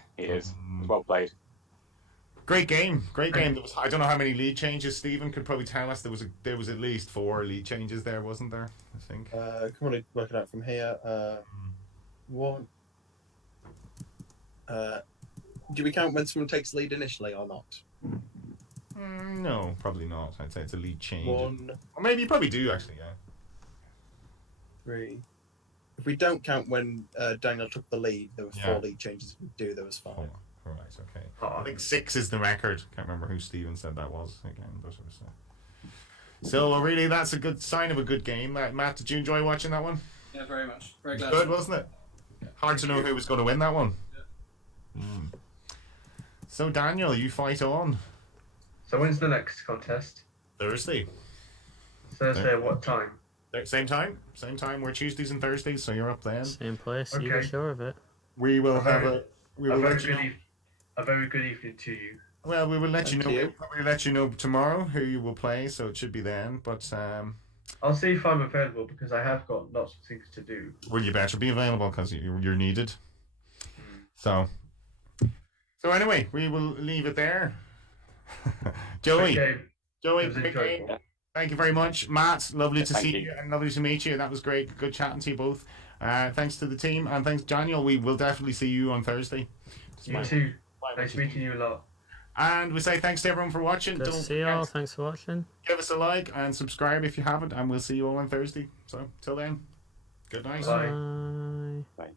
Well played. Great game. I don't know how many lead changes. Stephen could probably tell us. There was at least 4 lead changes there, wasn't there? I think. Come on, work it out from here. 1. Do we count when someone takes lead initially or not? No, probably not. I'd say it's a lead change. 1. Or maybe you probably do actually. Yeah. 3. If we don't count when Daniel took the lead, there were 4 lead changes. If we do, there was 5. Oh, right. Okay. I think 6 is the record. Can't remember who Stephen said that was again, but it was. So really, that's a good sign of a good game. Matt, did you enjoy watching that one? Yeah, very much. Very glad. Good, wasn't it? Yeah. Hard to know who was going to win that one. Yeah. So Daniel, you fight on. So when's the next contest? Thursday. Thursday at what time? Same time. We're Tuesdays and Thursdays, so you're up then. Same place. Okay. You were sure of it. We will have a. We will A let you know. very good evening to you. Well, we will let you Thank know. you. We'll probably let you know tomorrow who you will play, so it should be then. But I'll see if I'm available because I have got lots of things to do. well, you better be available because you're needed. So anyway, we will leave it there. Joey, Okay. Joey, It was great enjoyable. game. Thank you very much, Matt. Lovely to Thank see you. you and lovely to meet you. That was great. Good chatting to you both. Thanks to the team and thanks, Daniel. We will definitely see you on Thursday. You too. Nice meeting you a lot. And we say thanks to everyone for watching. Good to see you all. Thanks for watching. Give us a like and subscribe if you haven't, and we'll see you all on Thursday. So till then, good night. Bye. Bye. Bye.